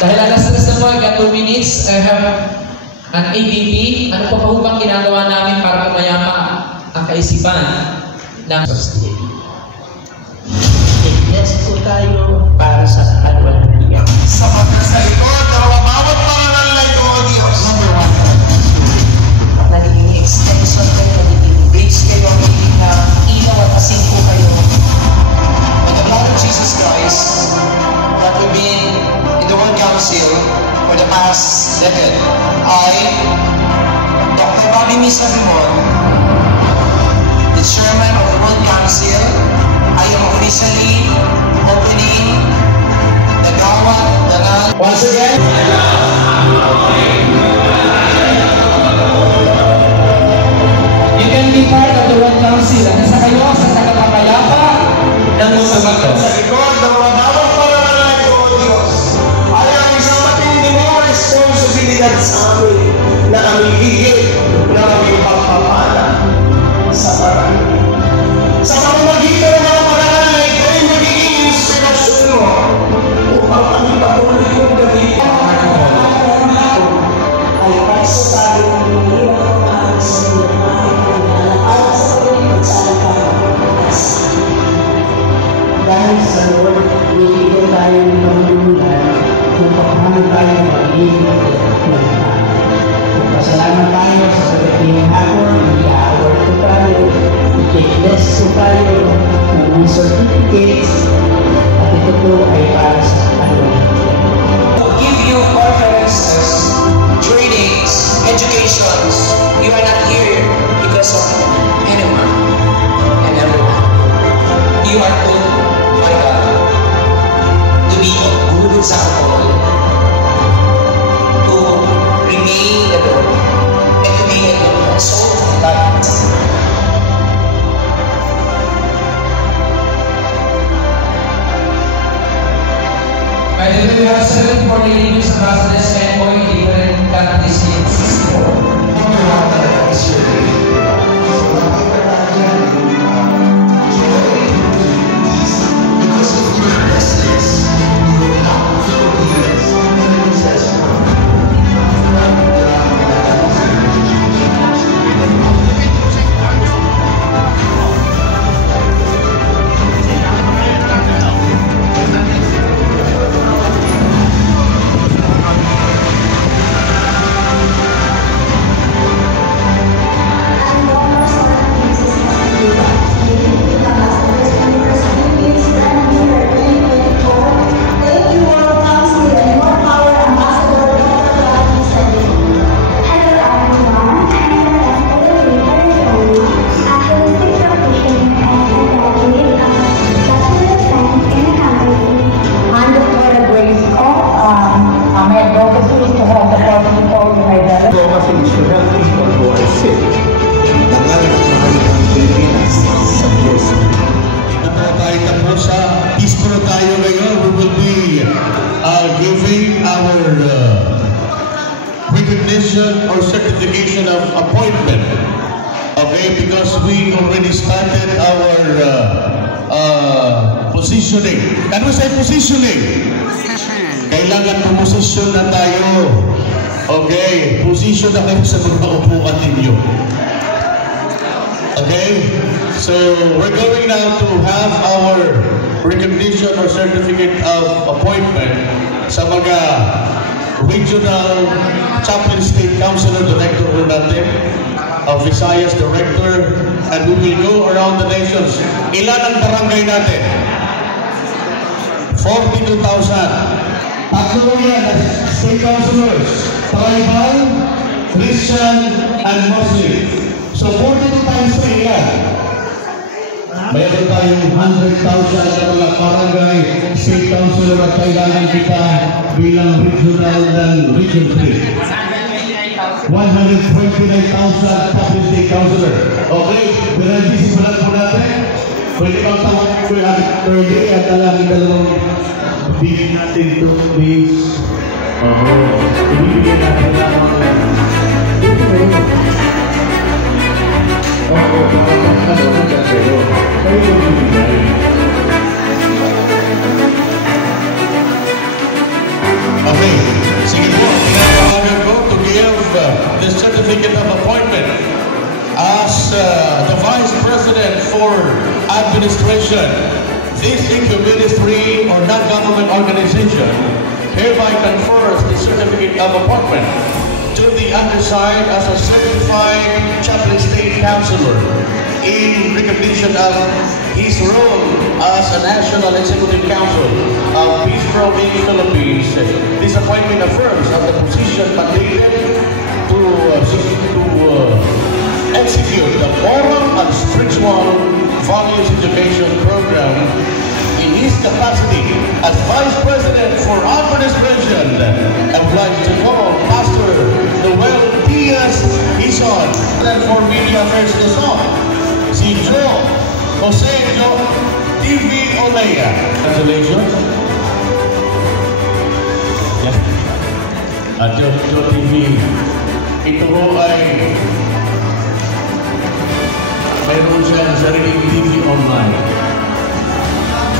Dahil alas 3 na po, I got 2 minutes, I have an ADP. Ano po bang ginagawa namin para pumayama ang kaisipan ng substitute? Yes po tayo para sa kalwalang bigyan. Sa pagkasalikod, bawat pangalan ko, Diyos. Number 1, at nagiging extension kayo, nagiging bridge kayo, nagiging ilaw at asin po kayo. With the blood of Jesus Christ, that we've been in the World Council for the past decade, I, Dr. Bobby Misa Bimon, the chairman of the World Council, I am officially opening the Gawad Danal. Once again, You can be part of the World Council. Nasa kayo sa tagapapayapa ng mga bato. Sa likod ng mga bawat pangalan ko, Diyos, ay ang isang matindi mong responsibilidad sa amin na kami higit na kami pagpapala sa marami. Sa pamamagitan ng mga pangalan na ito ay magiging inspirasyon mo upang kami patuloy kong gamitin. ay pagsasabi ng mga pagkakas sa mga at sa pagkakas sa dahil sa Lord, bibigyan tayo ng pangulunan kung paano tayo magiging ng tayo. Kung pasalamat tayo sa pagdating hapon, i-award ko tayo, i-bless ko tayo ng mga certificates, at ito po ay para sa kaluluwa. Give you conferences, trainings, educations. You are not here because of anyone and everyone. You are told by God to be a good example, to remain the Lord, and to be a good soul light. By the way, we have 7 for ladies ambassadors and for different countries in appointment. Okay, because we already started our positioning. Can we say positioning? Kailangan pumusisyon na tayo. Okay, position na kayo sa mga upuan ninyo. Okay, so we're going now to have our recognition or certificate of appointment sa mga regional chaplain state councilor director natin, Visayas director, and we will go around the nations. Ilan ang barangay natin? 42,000. Tatlo yan as state councilors, tribal, Christian, and Muslim. So 42 times 3 yan. Mayroon tayong 100,000 na mga barangay state councilor at kailangan kita bilang regional ng Region 3. 129,000 public state councilor. Okay, Biranji, simulan po natin. Pwede bang tawagin ko yung early at alangin dalawang bibigyan natin ito, please. Ibibigyan natin lamang dito kayo. Oo, ano na kayo? Kayo yung bibigyan. Okay, sige po. Pinatawagan ko to give the certificate of appointment as the Vice President for Administration. This INCO ministry or non-government organization hereby confers the certificate of appointment to the undersigned as a certified chaplain state councilor in recognition of his role as a National Executive Council of Peace Province, Philippines. This appointment affirms of the position mandated to execute the moral and spiritual values education program in his capacity as Vice President for Administration. I would like to call Pastor Noel Diaz Hison, and for Media Affairs Luzon, si Jose TV Olea. Congratulations. At Joe TV, ito po ay mayroon siyang sariling TV online.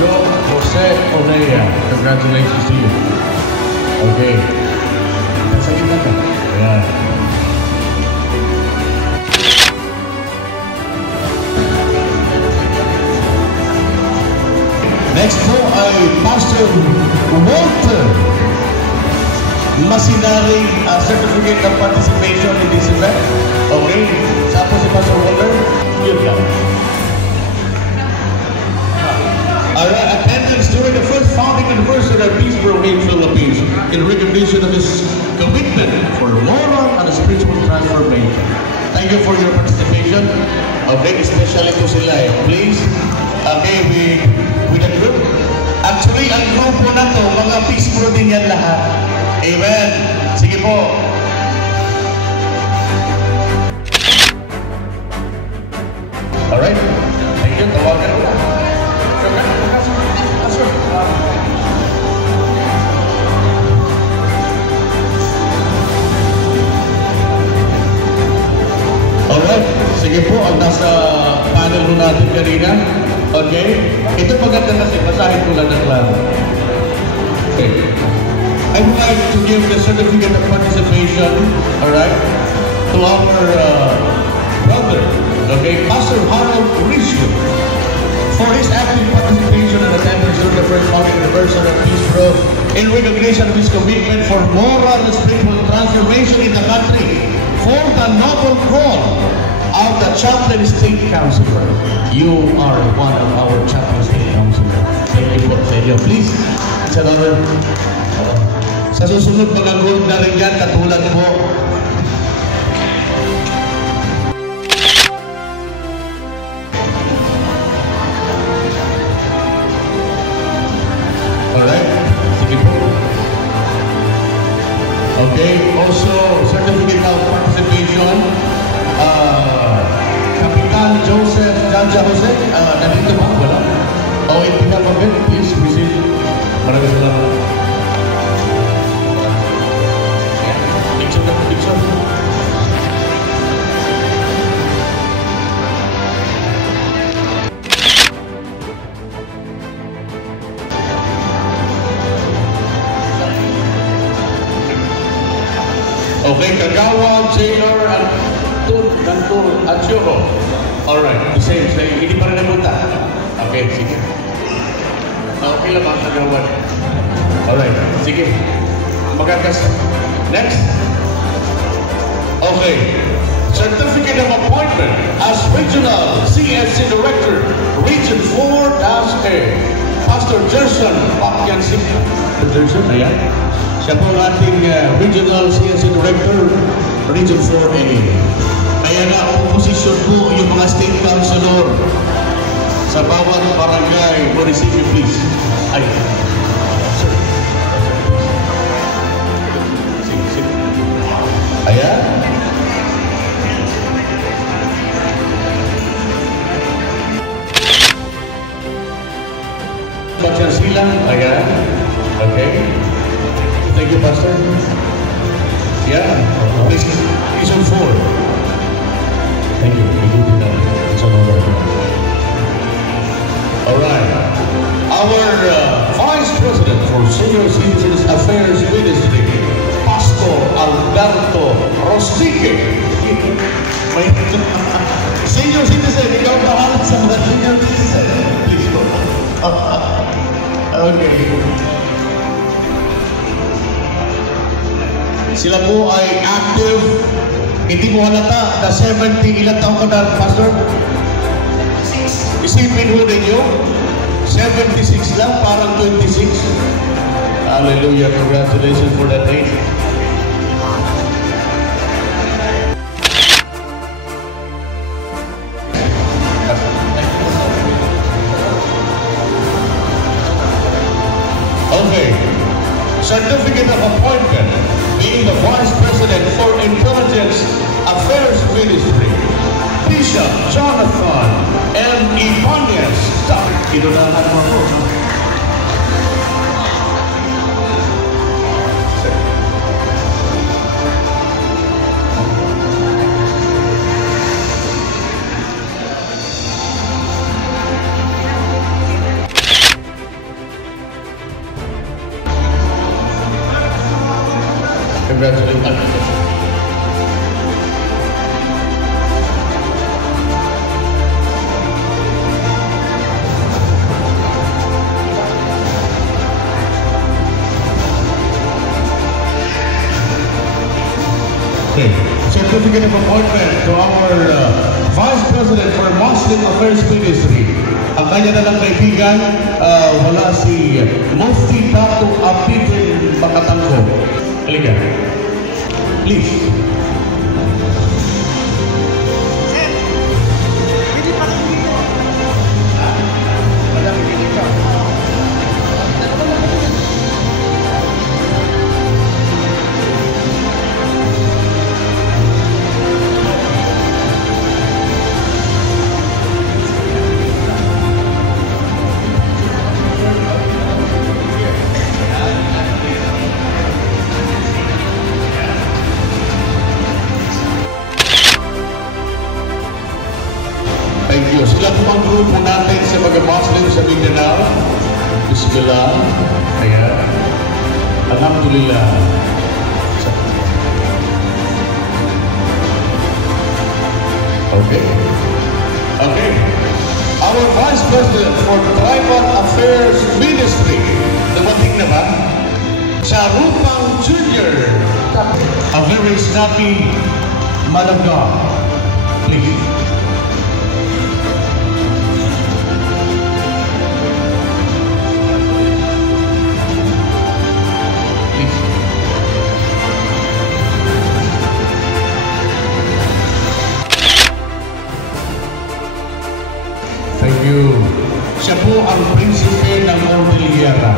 Jose Olea, congratulations to you. Okay. Nasa gitna ka. Ayan. Next po ay Pastor Walter Masinari, certificate of participation in this event. Okay. Saan po si Pastor Walter? Yun lang. Alright, attendance during the first founding anniversary of Peace Province, Philippines in recognition of his commitment for moral and spiritual transformation. Thank you for your participation. Okay, especially po sila please. Okay, with the group. Actually, ang grupo na to, mga Peace Pro din yan lahat. Amen. Sige po. Alright. Thank you. Tawagan mo na. Alright. Sige po, ang nasa panel mo natin kanina. Okay. Ito maganda kasi, basahin ko lang ng klaro. Okay. I would like to give the certificate of participation, alright, to our brother, okay, Pastor Harold Rizzo, for his active participation and attendance during the first founding anniversary of Peace Pro in recognition of his commitment for moral and spiritual transformation in the country for the noble call of the Chaplain State Councilor. You are one of our Chaplain State Councilor. Thank you po sa inyo. Please, it's another. Sa susunod mga gold na rin yan, katulad po. Alright, sige po. Okay, also certificate of participation. Kapitan Joseph Janja Jose, nandito ba? Wala? Oh, in behalf of it, please receive. Maraming salamat. Okay, Kagawa, Taylor, and Dantur, at Churo. Alright, the same. Hindi pa rin napunta. Okay, sige. Okay lang ang Kagawa. Alright, sige. Magagas. Next. Okay. Certificate of Appointment as Regional CSC Director, Region 4-A. Pastor Gerson Pakyansik. Pastor Gerson, ayan. Siya po ang ating Regional CSC Director, Region 4-A. Kaya na ang posisyon po yung mga State Councilor sa bawat barangay. Municipio, please. Ay. Sir. Sige. Ayan. Pastor Silang, ayan. Okay. Thank you, Pastor. Yeah. Please, it's on 4. Thank you. It's on over. Alright. Our Vice President for Senior Citizens Affairs Ministry, Pastor Alberto Rostique. May senior citizen, ikaw bahala sa mga senior citizen. Please go. Okay. Sila po ay active. Hindi mo halata na 70, ilang taong ka na, Pastor? Isipin mo ninyo, 76 lang, parang 26. Hallelujah, congratulations for that age. Okay, Certificate of Appointment, being the Vice President for Intelligence Affairs Ministry, Bishop Jonathan M. Ibanez. Inunahan mo po. Congratulations. Okay. Certificate of Appointment to our Vice President for Muslim Affairs Ministry. Ang kanya na lang kaibigan, wala si Mufti Dato Abidin Makatangko. Halika. Please. Thank you. Sila po ang grupo natin sa mga Muslim sa Mindanao. Bismillah. Ayan. Alhamdulillah. Okay. Okay. Our Vice President for Tribal Affairs Ministry. Dumating na ba? Charupang Jr. A very snappy man of God. Please. Thank you. Siya po ang prinsipe ng Cordillera.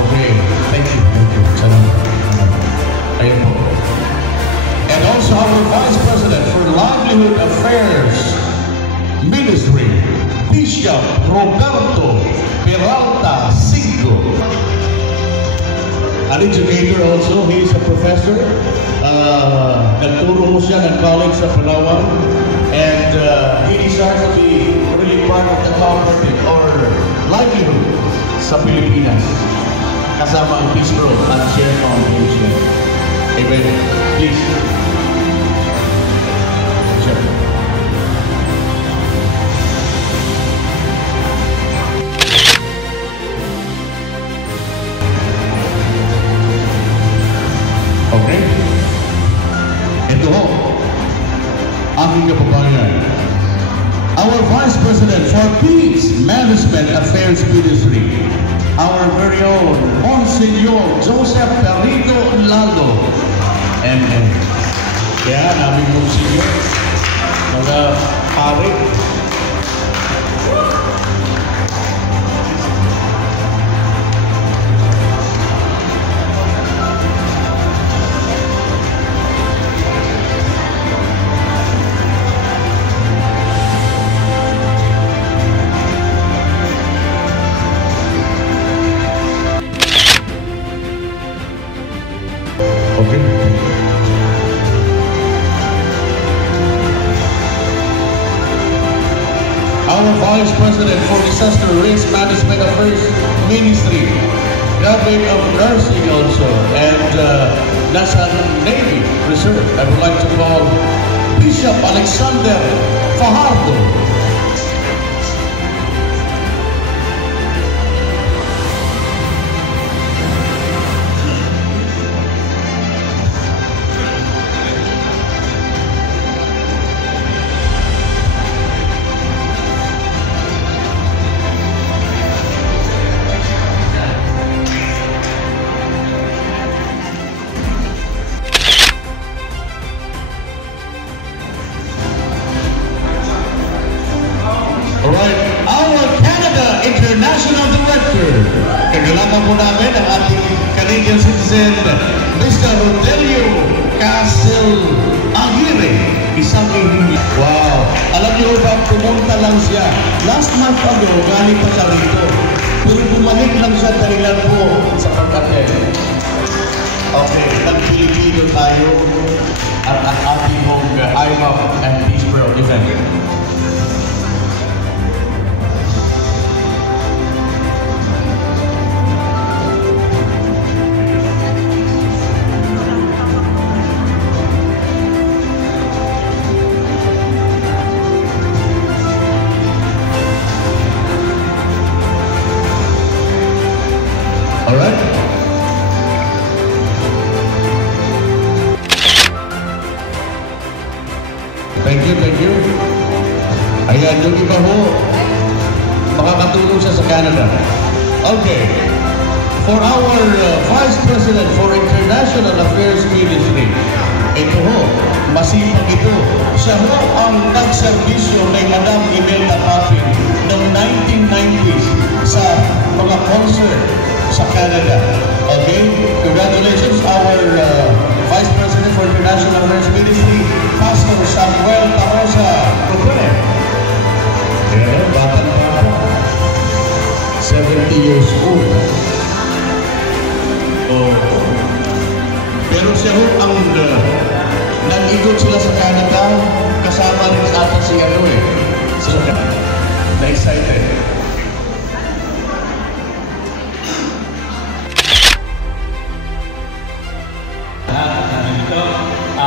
Okay. Thank you. Salamat. Ayun po. And also our Vice President for Livelihood Affairs Ministry, Bishop Roberto Peralta Cinco. An educator also. He is a professor. Nagturo mo siya ng college sa Palawan. And he desires to be really part of the cooperative or livelihood sa Pilipinas. Kasama ang Peace Pro at Share Foundation. Amen. Please. Sure. Okay. Ito ho, aking kababayan. Our Vice President for Peace Management Affairs Ministry, our very own Monsignor Joseph Perito Laldo, MM. Kaya namin Monsignor, mga pare. Okay. Our Vice President for Disaster Risk Management Affairs Ministry, graduate of nursing also, and nasa Navy Reserve. I would like to call Bishop Alexander Fajardo. Alright, our Canada International Director. Kagalaman po namin ang ating Canadian citizen, Mr. Rodelio Casel Aguirre. Isang wow! Alam niyo ba, pumunta lang siya. Last month ago, galing pa siya rito. Pero bumalik lang siya dahilan po sa pagkatin. Okay, nag-Pilipino tayo at ang ating mong IMAP and Peace Prayer event. Alright? Thank you, thank you. Ayan, yung iba ho, makakatulong siya sa Canada. Okay. For our Vice President for International Affairs Ministry, ito ho, masipag ito. Siya ho ang nagserbisyo kay Madam Imelda Papin noong 1990s sa mga concert sa Canada. Okay? Congratulations, our Vice President for International Affairs Ministry, Pastor Samuel Tarosa. Okay. Yeah, batang-bata. 70 years old. Oh. Pero siya ho ang nag-ikot sila sa Canada, kasama rin sa atin si ano eh. So, na-excited.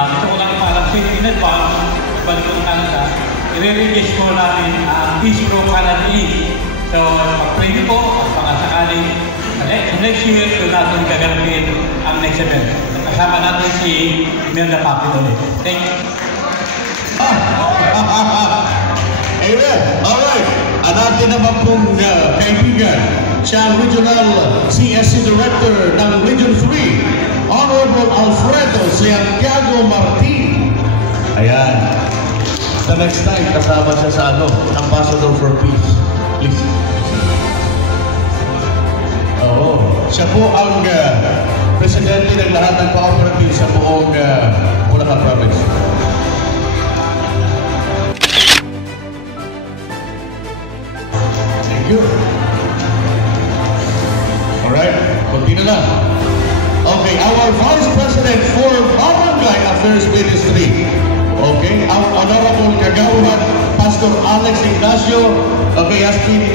Ito ko lang ipalang sa in advance, balik ko ng Canada, i-re-release ko natin ang Peace Pro Canada East. So, pag-pray niyo po, at pakasakaling next year, ito natin gaganapin ang next event. Kasama natin si Imelda Papin ulit. Thank you. Amen. Alright. Ang atin naman pong kaibigan, siya ang Regional CSC Director ng Region 3, Honorable Alfredo Santiago Martin. Ayan. The next time, kasama siya sa Ambassador for Peace. Please. Oo. Siya po ang presidente ng lahat ng cooperative sa buong Bulacan Province. Thank you. Alright, continue na. Okay, our Vice President for Barangay Affairs Ministry. Okay, our Honorable Kagawad, Pastor Alex Ignacio, okay, has been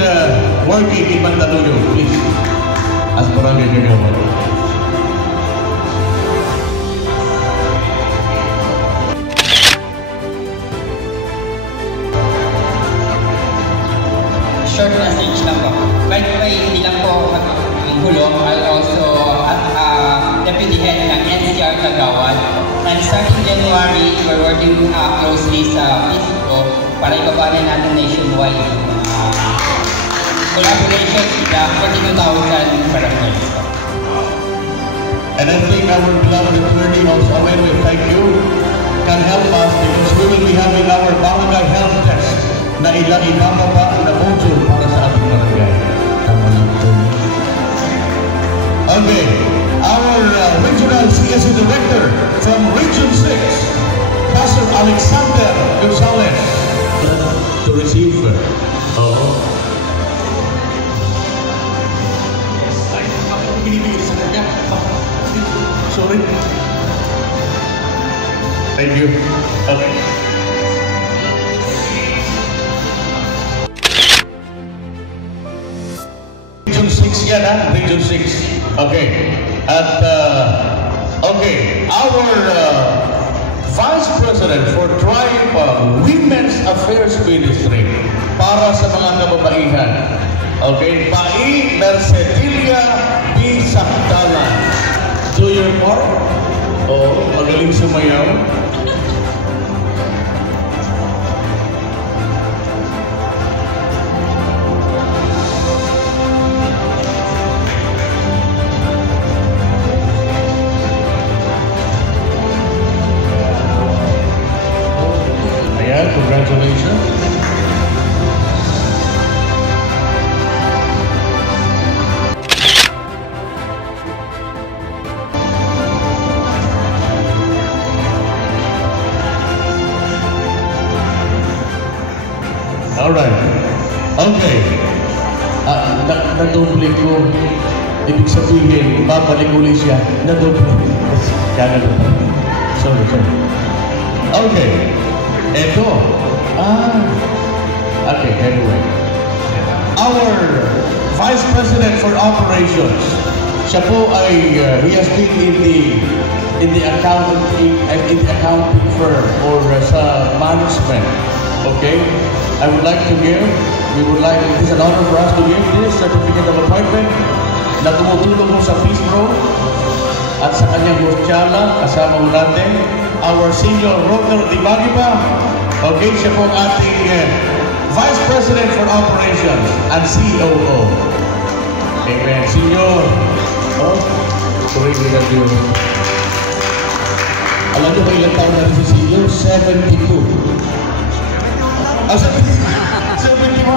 working in Mandaluyong, please. As Barangay Kagawad. short message lang po. By the way, hindi lang po hulog. I'm also Deputy Head ng NCR Kagawad. And starting January, we're working closely sa Facebook para ibabanan natin nationwide collaborations with the 42,000 barangays. And I think our beloved attorney also, we thank you, can help us because we will be having our barangay health test na ibababa na module para sa ating barangay. Okay, our regional CSE director from Region 6, Pastor Alexander Gonzalez, to receive. Sorry. Thank you. Okay. Region 6 yan ha? Region 6. Okay. At, okay. Our Vice President for Tribe Women's Affairs Ministry para sa mga kababaihan. Okay. Pai Mercedilia B. Sakdalan. Do your part? Oo, magaling sumayaw. Ayan, congratulations. Alright. Okay. Nadoble ko. Ibig sabihin, babalik uli siya. Nadoble. Kaya na. Sorry. Okay. Ito. Okay, anyway. Our Vice President for Operations. Siya po ay, he has been in the accounting firm or sa management. Okay? I would like to give, it is an honor for us to give this certificate of appointment na tumutulong mo sa Peace Pro at sa kanyang hostyala, kasama mo natin, our Senior Rocker Di Bagiba. Okay, siya po ating Vice President for Operations and COO. Amen. Senior. Sorry, we love you. Alam niyo ba ilang taon na rin si Senior? 72. 71.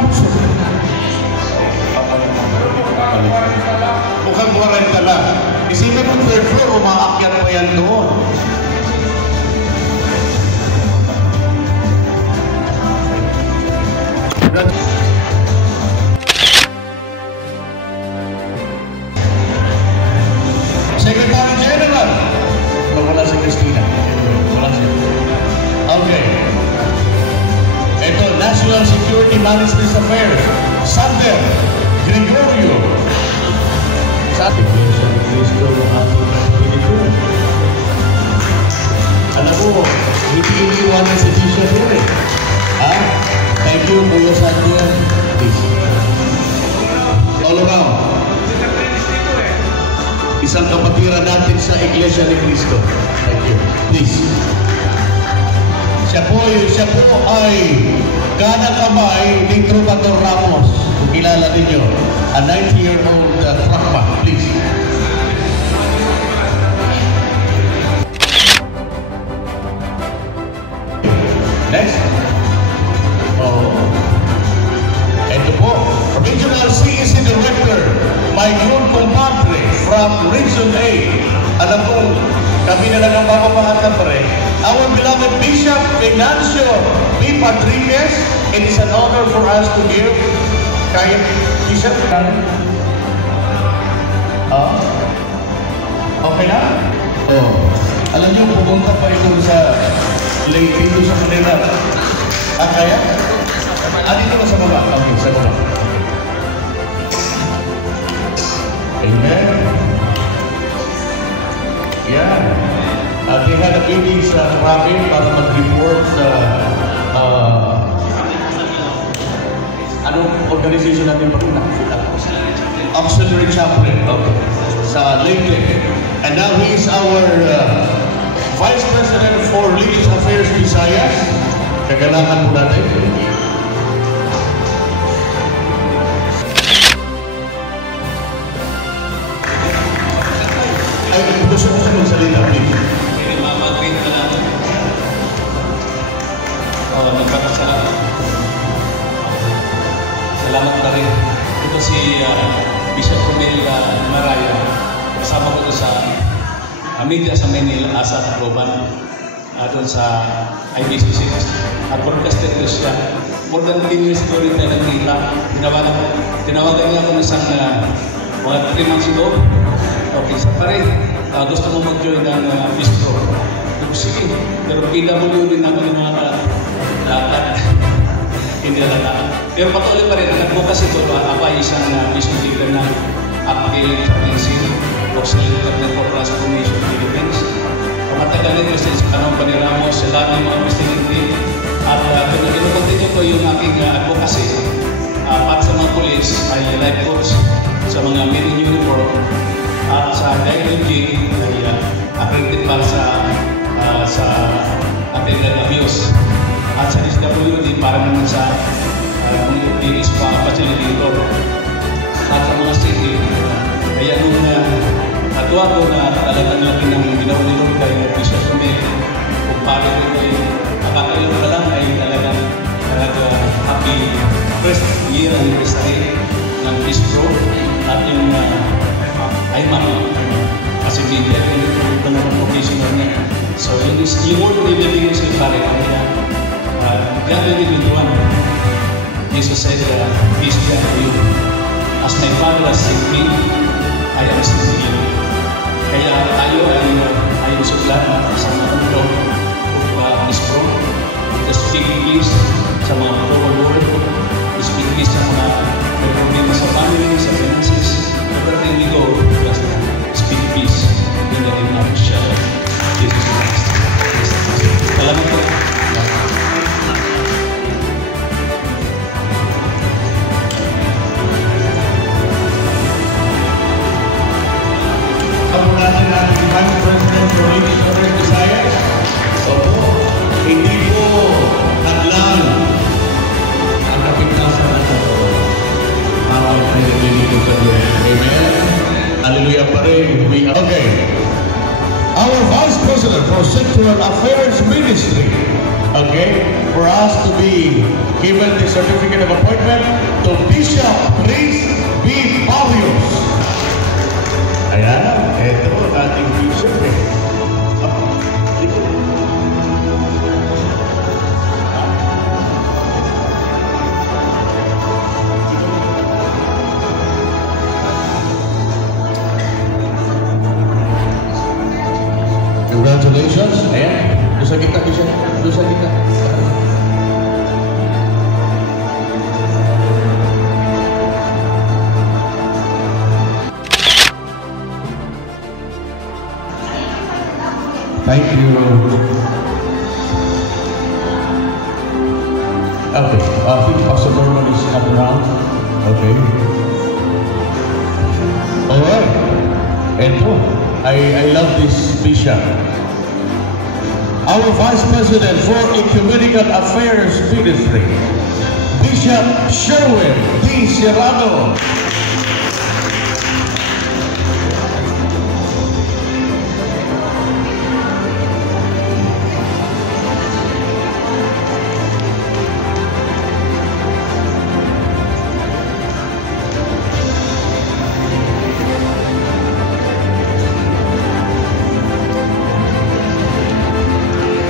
Mukhang 40 lang. Isipin mo third floor, umaakyat pa yan doon. Secretary General. Wala si Christina. Wala siya. Okay. Ito, National Security Management Affairs, Sander Gregorio. Sa ating Iglesia ni Cristo ng ating Pilipinas. Alam mo, hindi iniiwanan si Bishop yun eh. Ha? Thank you, Kuya Sander. Please. All around. Isang kapatiran natin sa Iglesia ni Cristo. Thank you. Please. Siya po ay kanang kamay ni Trubator Ramos. Kung kilala ninyo, a 90-year-old truckman. Please. Next. Ito po, Regional CEC Director, my good compadre from Region 8. Alam po, kami na lang ang mapapahatan pa rin. Our beloved Bishop Ignacio P. Padriguez, it is an honor for us to give kay Bishop. Okay na? Alam niyo, pupunta pa ito sa late dito sa Manila. Kaya? Dito na sa baba. Okay, sa baba. Amen. Yeah. They had a meeting sa Krabi para mag-report sa anong organization natin pag nakafila. Auxiliary Chaplain, okay, sa Leyte. And now he is our Vice President for Religious Affairs Visayas. Kagalakan po natin. Ay, gusto ko sa magsalita, please. Mamagrin na lang. Nagpapasalamat. Salamat na rin. Ito si Bishop Romel Maraya. Kasama ko ito sa media sa Manila, sa Tacloban. Doon sa IBC6. Broadcaster ko siya. More than 10 years ago rin tayo nagkita. Tinawagan niya ako ng isang mga 3 months ago. Okay, sa pare, gusto mo mag-join ng bistro. Sige, pero PW din naman yung mga lahat. Hindi lahat. Pero patuloy pa rin, nag-focus ito ba? Ako ay isang mission leader na Appeal Chaplaincy, Auxiliary Chaplain for Transformation Philippines. Matagal nito sa panahon pa ni Ramos, sa lahat ng mga presidente. At kinukontinue ko yung aking advocacy para sa mga polis, ay life coach sa mga men in uniform at sa DILG ay accredited para sa attendant abuse. At sa SWD para naman sa linis pa facilitator. At sa mga city, kaya nung natuwa ko na talagang laki ng ginawin kay Bishop Romel, kung paano ko ay nakakailan ka lang ay talagang happy first year anniversary ng Bistro at yung IMAC kasi media ito naman professional niya. So yung word na ibibigay sa pare kaya January 21, Jesus said, peace be unto you. As my Father has sent me, I am sending you. Kaya tayo ay usuglan sa mga ulo of Bistro. Speak peace sa mga pro-world. Speak peace sa mga problema sa family, sa finances. Everything we go, just speak peace in the name of Jesus Christ. Salamat po. Natin ang Vice President for Religious Affairs Visayas. Hindi po naglaan ang kapigtasan ng ito. Para ay naglilito sa Diyos. Amen. Hallelujah pa rin. Okay. Our Vice President for Sectoral Affairs Ministry. Okay. For us to be given the certificate of appointment to Bishop Chris B. Barrios. Ayan, ito ating bishop eh. Congratulations. Ayan, doon sa kita, bishop. Doon sa kita. Thank you. Okay, I think Pastor Norman is not around. Okay. Alright. Ito, I love this bishop. Our Vice President for Ecumenical Affairs Ministry, Bishop Sherwin D. Serrano.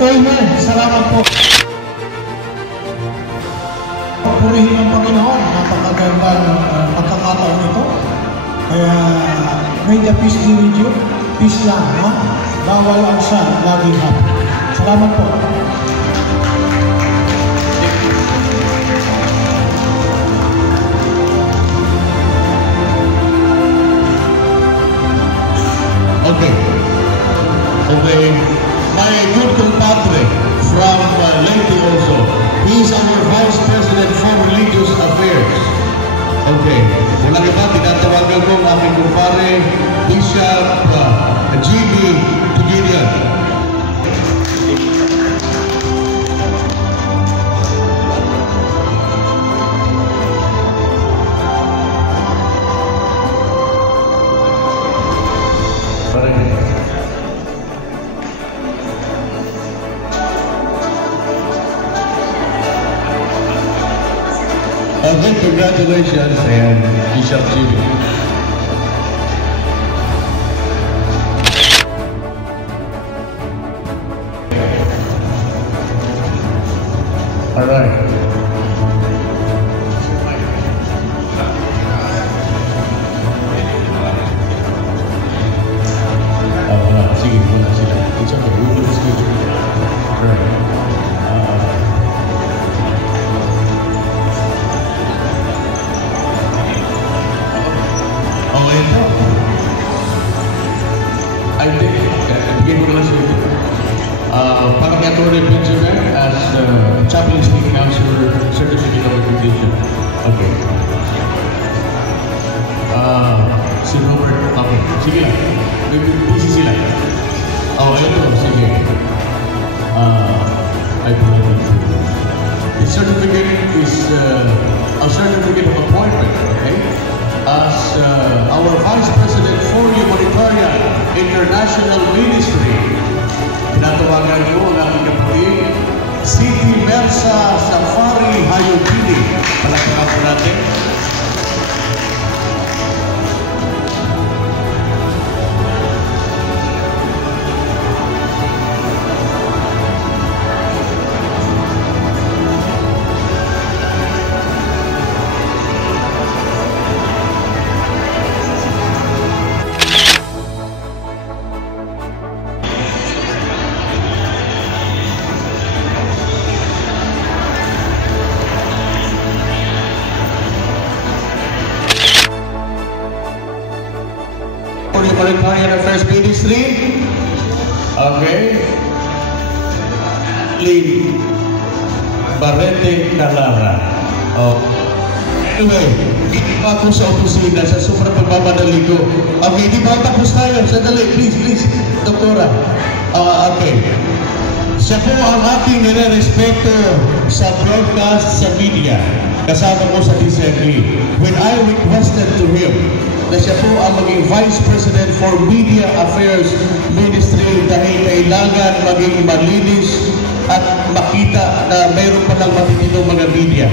Amen. Salamat po. Purihin ang Panginoon. Napakagandang pagkakataon ito. Kaya, may the peace be with you. Peace lang, ha? Bawal ang sa laging happy. Salamat po. Okay. Okay. My good compadre from Leyte also. He is our Vice President for Religious Affairs. niyo kong aking kumpare, Bishop G.B. Gideon. Again, congratulations and Bishop G.B. All right. Sige, muna sila. It's okay. We will schedule. All right. I think, bigyan ko lang siya ito. Parang Attorney Benjamin as Chaplain City Councilor Certificate of Recognition. Okay. Si Robert, okay. Sige lang. Busy sila. Oh, ito. Sige. I believe the certificate is a certificate of appointment, okay? As our Vice President for Humanitarian International Ministry. Tinatawagan ko ang aking kapatid, Siti Mersa Safari Hayobini. Palakpakan po natin. Humanitarian Affairs Ministry. Okay. Lee Barrete Calara. Oh. Anyway, hindi pa ako sa opisina sa sobrang pagmamadali ko. Okay, di ba tapos tayo? Sandali, please, Doktora. Okay. Siya po ang aking nire-respeto sa broadcast sa media. Kasama ko sa DCME. When I requested to him na siya po ang maging Vice President for Media Affairs Ministry dahil kailangan maging malinis at makita na mayroon palang matitinong mga media.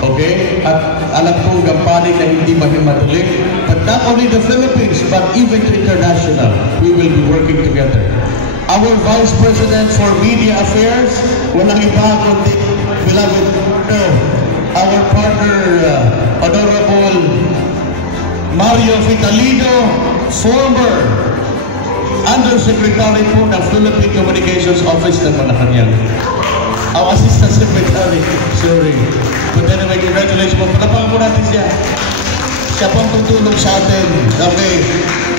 Okay? At alam kong gampanin na hindi mahimadali. But not only the Philippines, but even international, we will be working together. Our Vice President for Media Affairs, walang iba kundi beloved our partner, Honorable Mario Vitalino, former Undersecretary po ng Philippine Communications Office ng Malacanang. Our Assistant Secretary, sorry. But anyway, congratulations po. Palapakan po natin siya. Siya pong tutulong sa atin, okay,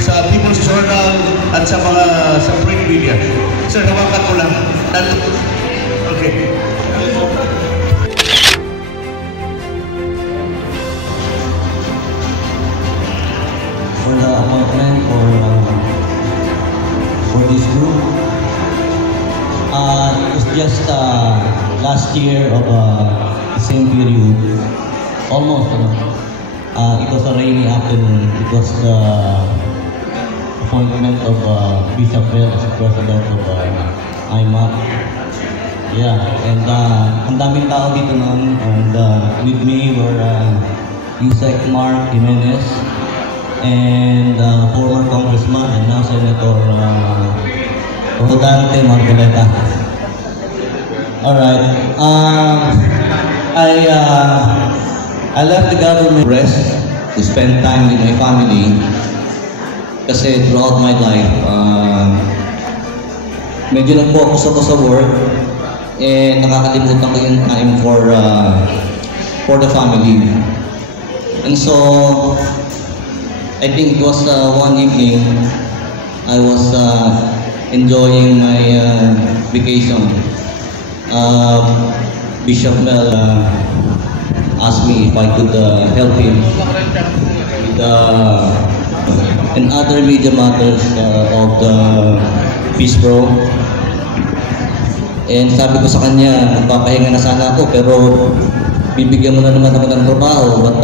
sa People's Journal at sa mga sa print media. Sir, hawakan mo lang. Okay. For the appointment for this group. It was just last year of the same period, almost. It was a rainy afternoon. It was the appointment of Bishop Bell as president of IMAC. Yeah, and ang daming tao dito noon, and with me were Yusek Mark Jimenez, and former Congressman and now Senator Rodante Marcoleta. Alright. I left the government rest to spend time with my family kasi throughout my life medyo nag-focus ako sa work and nakakalimutan ko yung time for the family. And so I think it was one evening I was enjoying my vacation. Bishop Mel asked me if I could help him with and other media matters of the Peace Pro. And sabi ko sa kanya, magpapahinga na sana ako, pero bibigyan mo na naman ako ng trabaho. But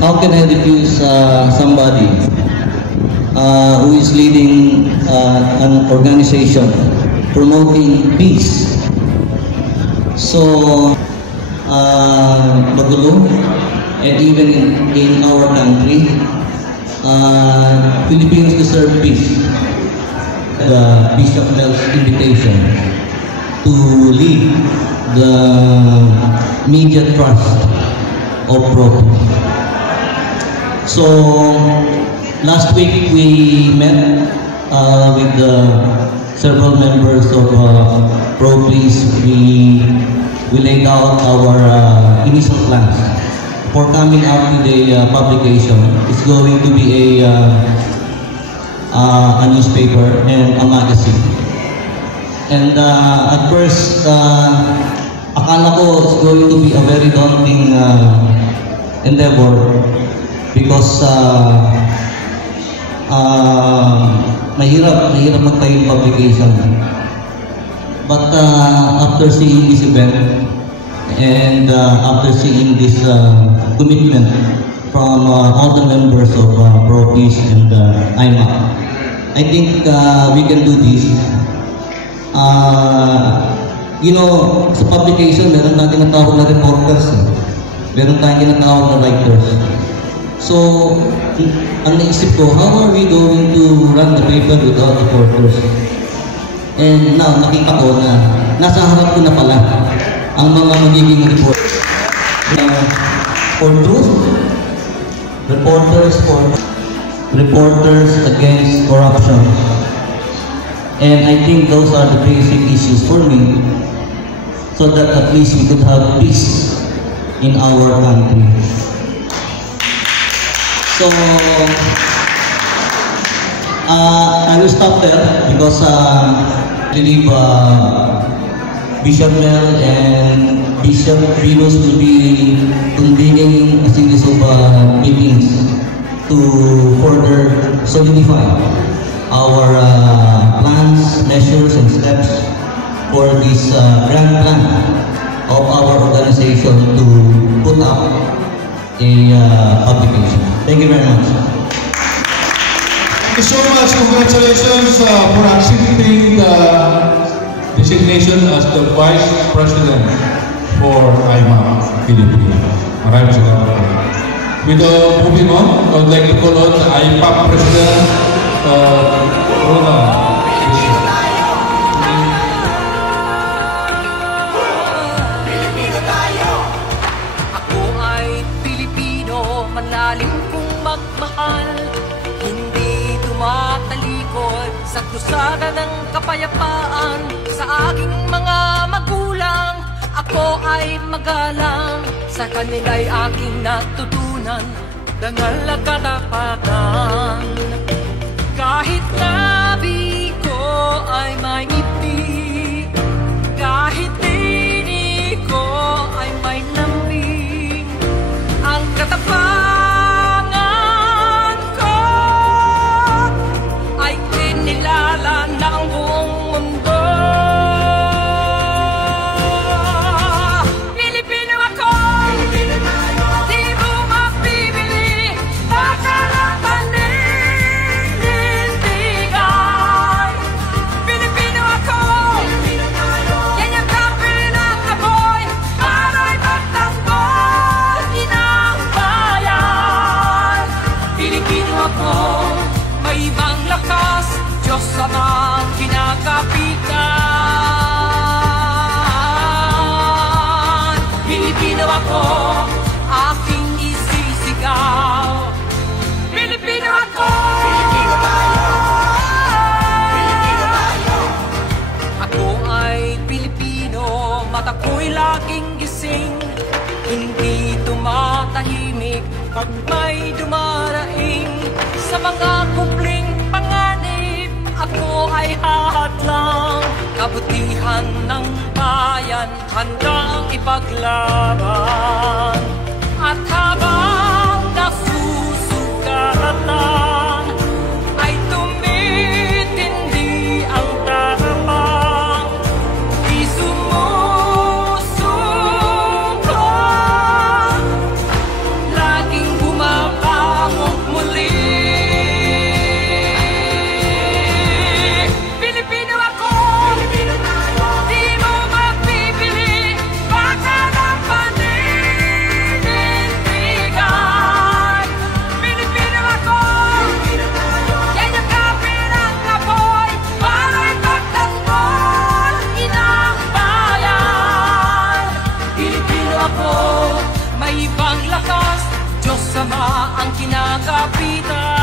how can I refuse somebody who is leading an organization promoting peace? So, magulo, and even in our country, Filipinos deserve peace. The Bishop Mel's invitation to lead the media trust of Pro. So, last week we met with several members of Pro Peace. We laid out our initial plans for coming out with a publication. It's going to be a newspaper and a magazine. And at first, akala ko it's going to be a very daunting endeavor because mahirap magtayo ng publication. But after seeing this event and after seeing this commitment from all the members of Pro Peace and IMAC, I think we can do this. You know, sa publication, meron tayong tinatawag na reporters. Meron tayong tinatawag na writers. So, ang naisip ko, how are we going to run the paper without reporters? And now, nakita ko na nasa harap ko na pala ang mga magiging report. For truth, reporters against corruption. And I think those are the basic issues for me, so that at least we could have peace in our country. So, I will stop there because I believe Bishop Mel and Bishop Venus will be convening a series of meetings to further solidify our plans, measures, and steps for this grand plan of our organization to put up a publication. Thank you very much. Thank you so much. Congratulations for accepting the designation as the Vice President for IMAC Philippines. Maraming salamat. Moving on, I would like to call on the IPAC President, Ronald. Ako ay Pilipino, manalim kong magmahal. Hindi tumatalikod sa krusada ng kapayapaan. Sa aking mga magulang, ako ay magalang. Sa kanila'y aking natutunan, dangal at katapatan. Kahit labi ko ay may ngiti, kahit tinig ko ay may lambing, ang katapangan ko ay kinilala ng buong mundo. Pilipino ako, di mo mapibili, pakarapan nindigan. Pilipino ako, yan yung kapil ng apoy, para'y magtanggol inang bayan. Pilipino ako, may ibang lakas, Diyos Amang kinakapitan. Pilipino ako, aking isisigaw. Pilipino ako, Pilipino tayo, Pilipino tayo. Ako ay Pilipino, mata ko'y laging gising, hindi tumatahimik pag may dumaraing. Sa mga kupling panganib, ako ay hahadlang. Kabutihan ng bayan, handang ipaglaban. At habang nasusukat kinakapitan.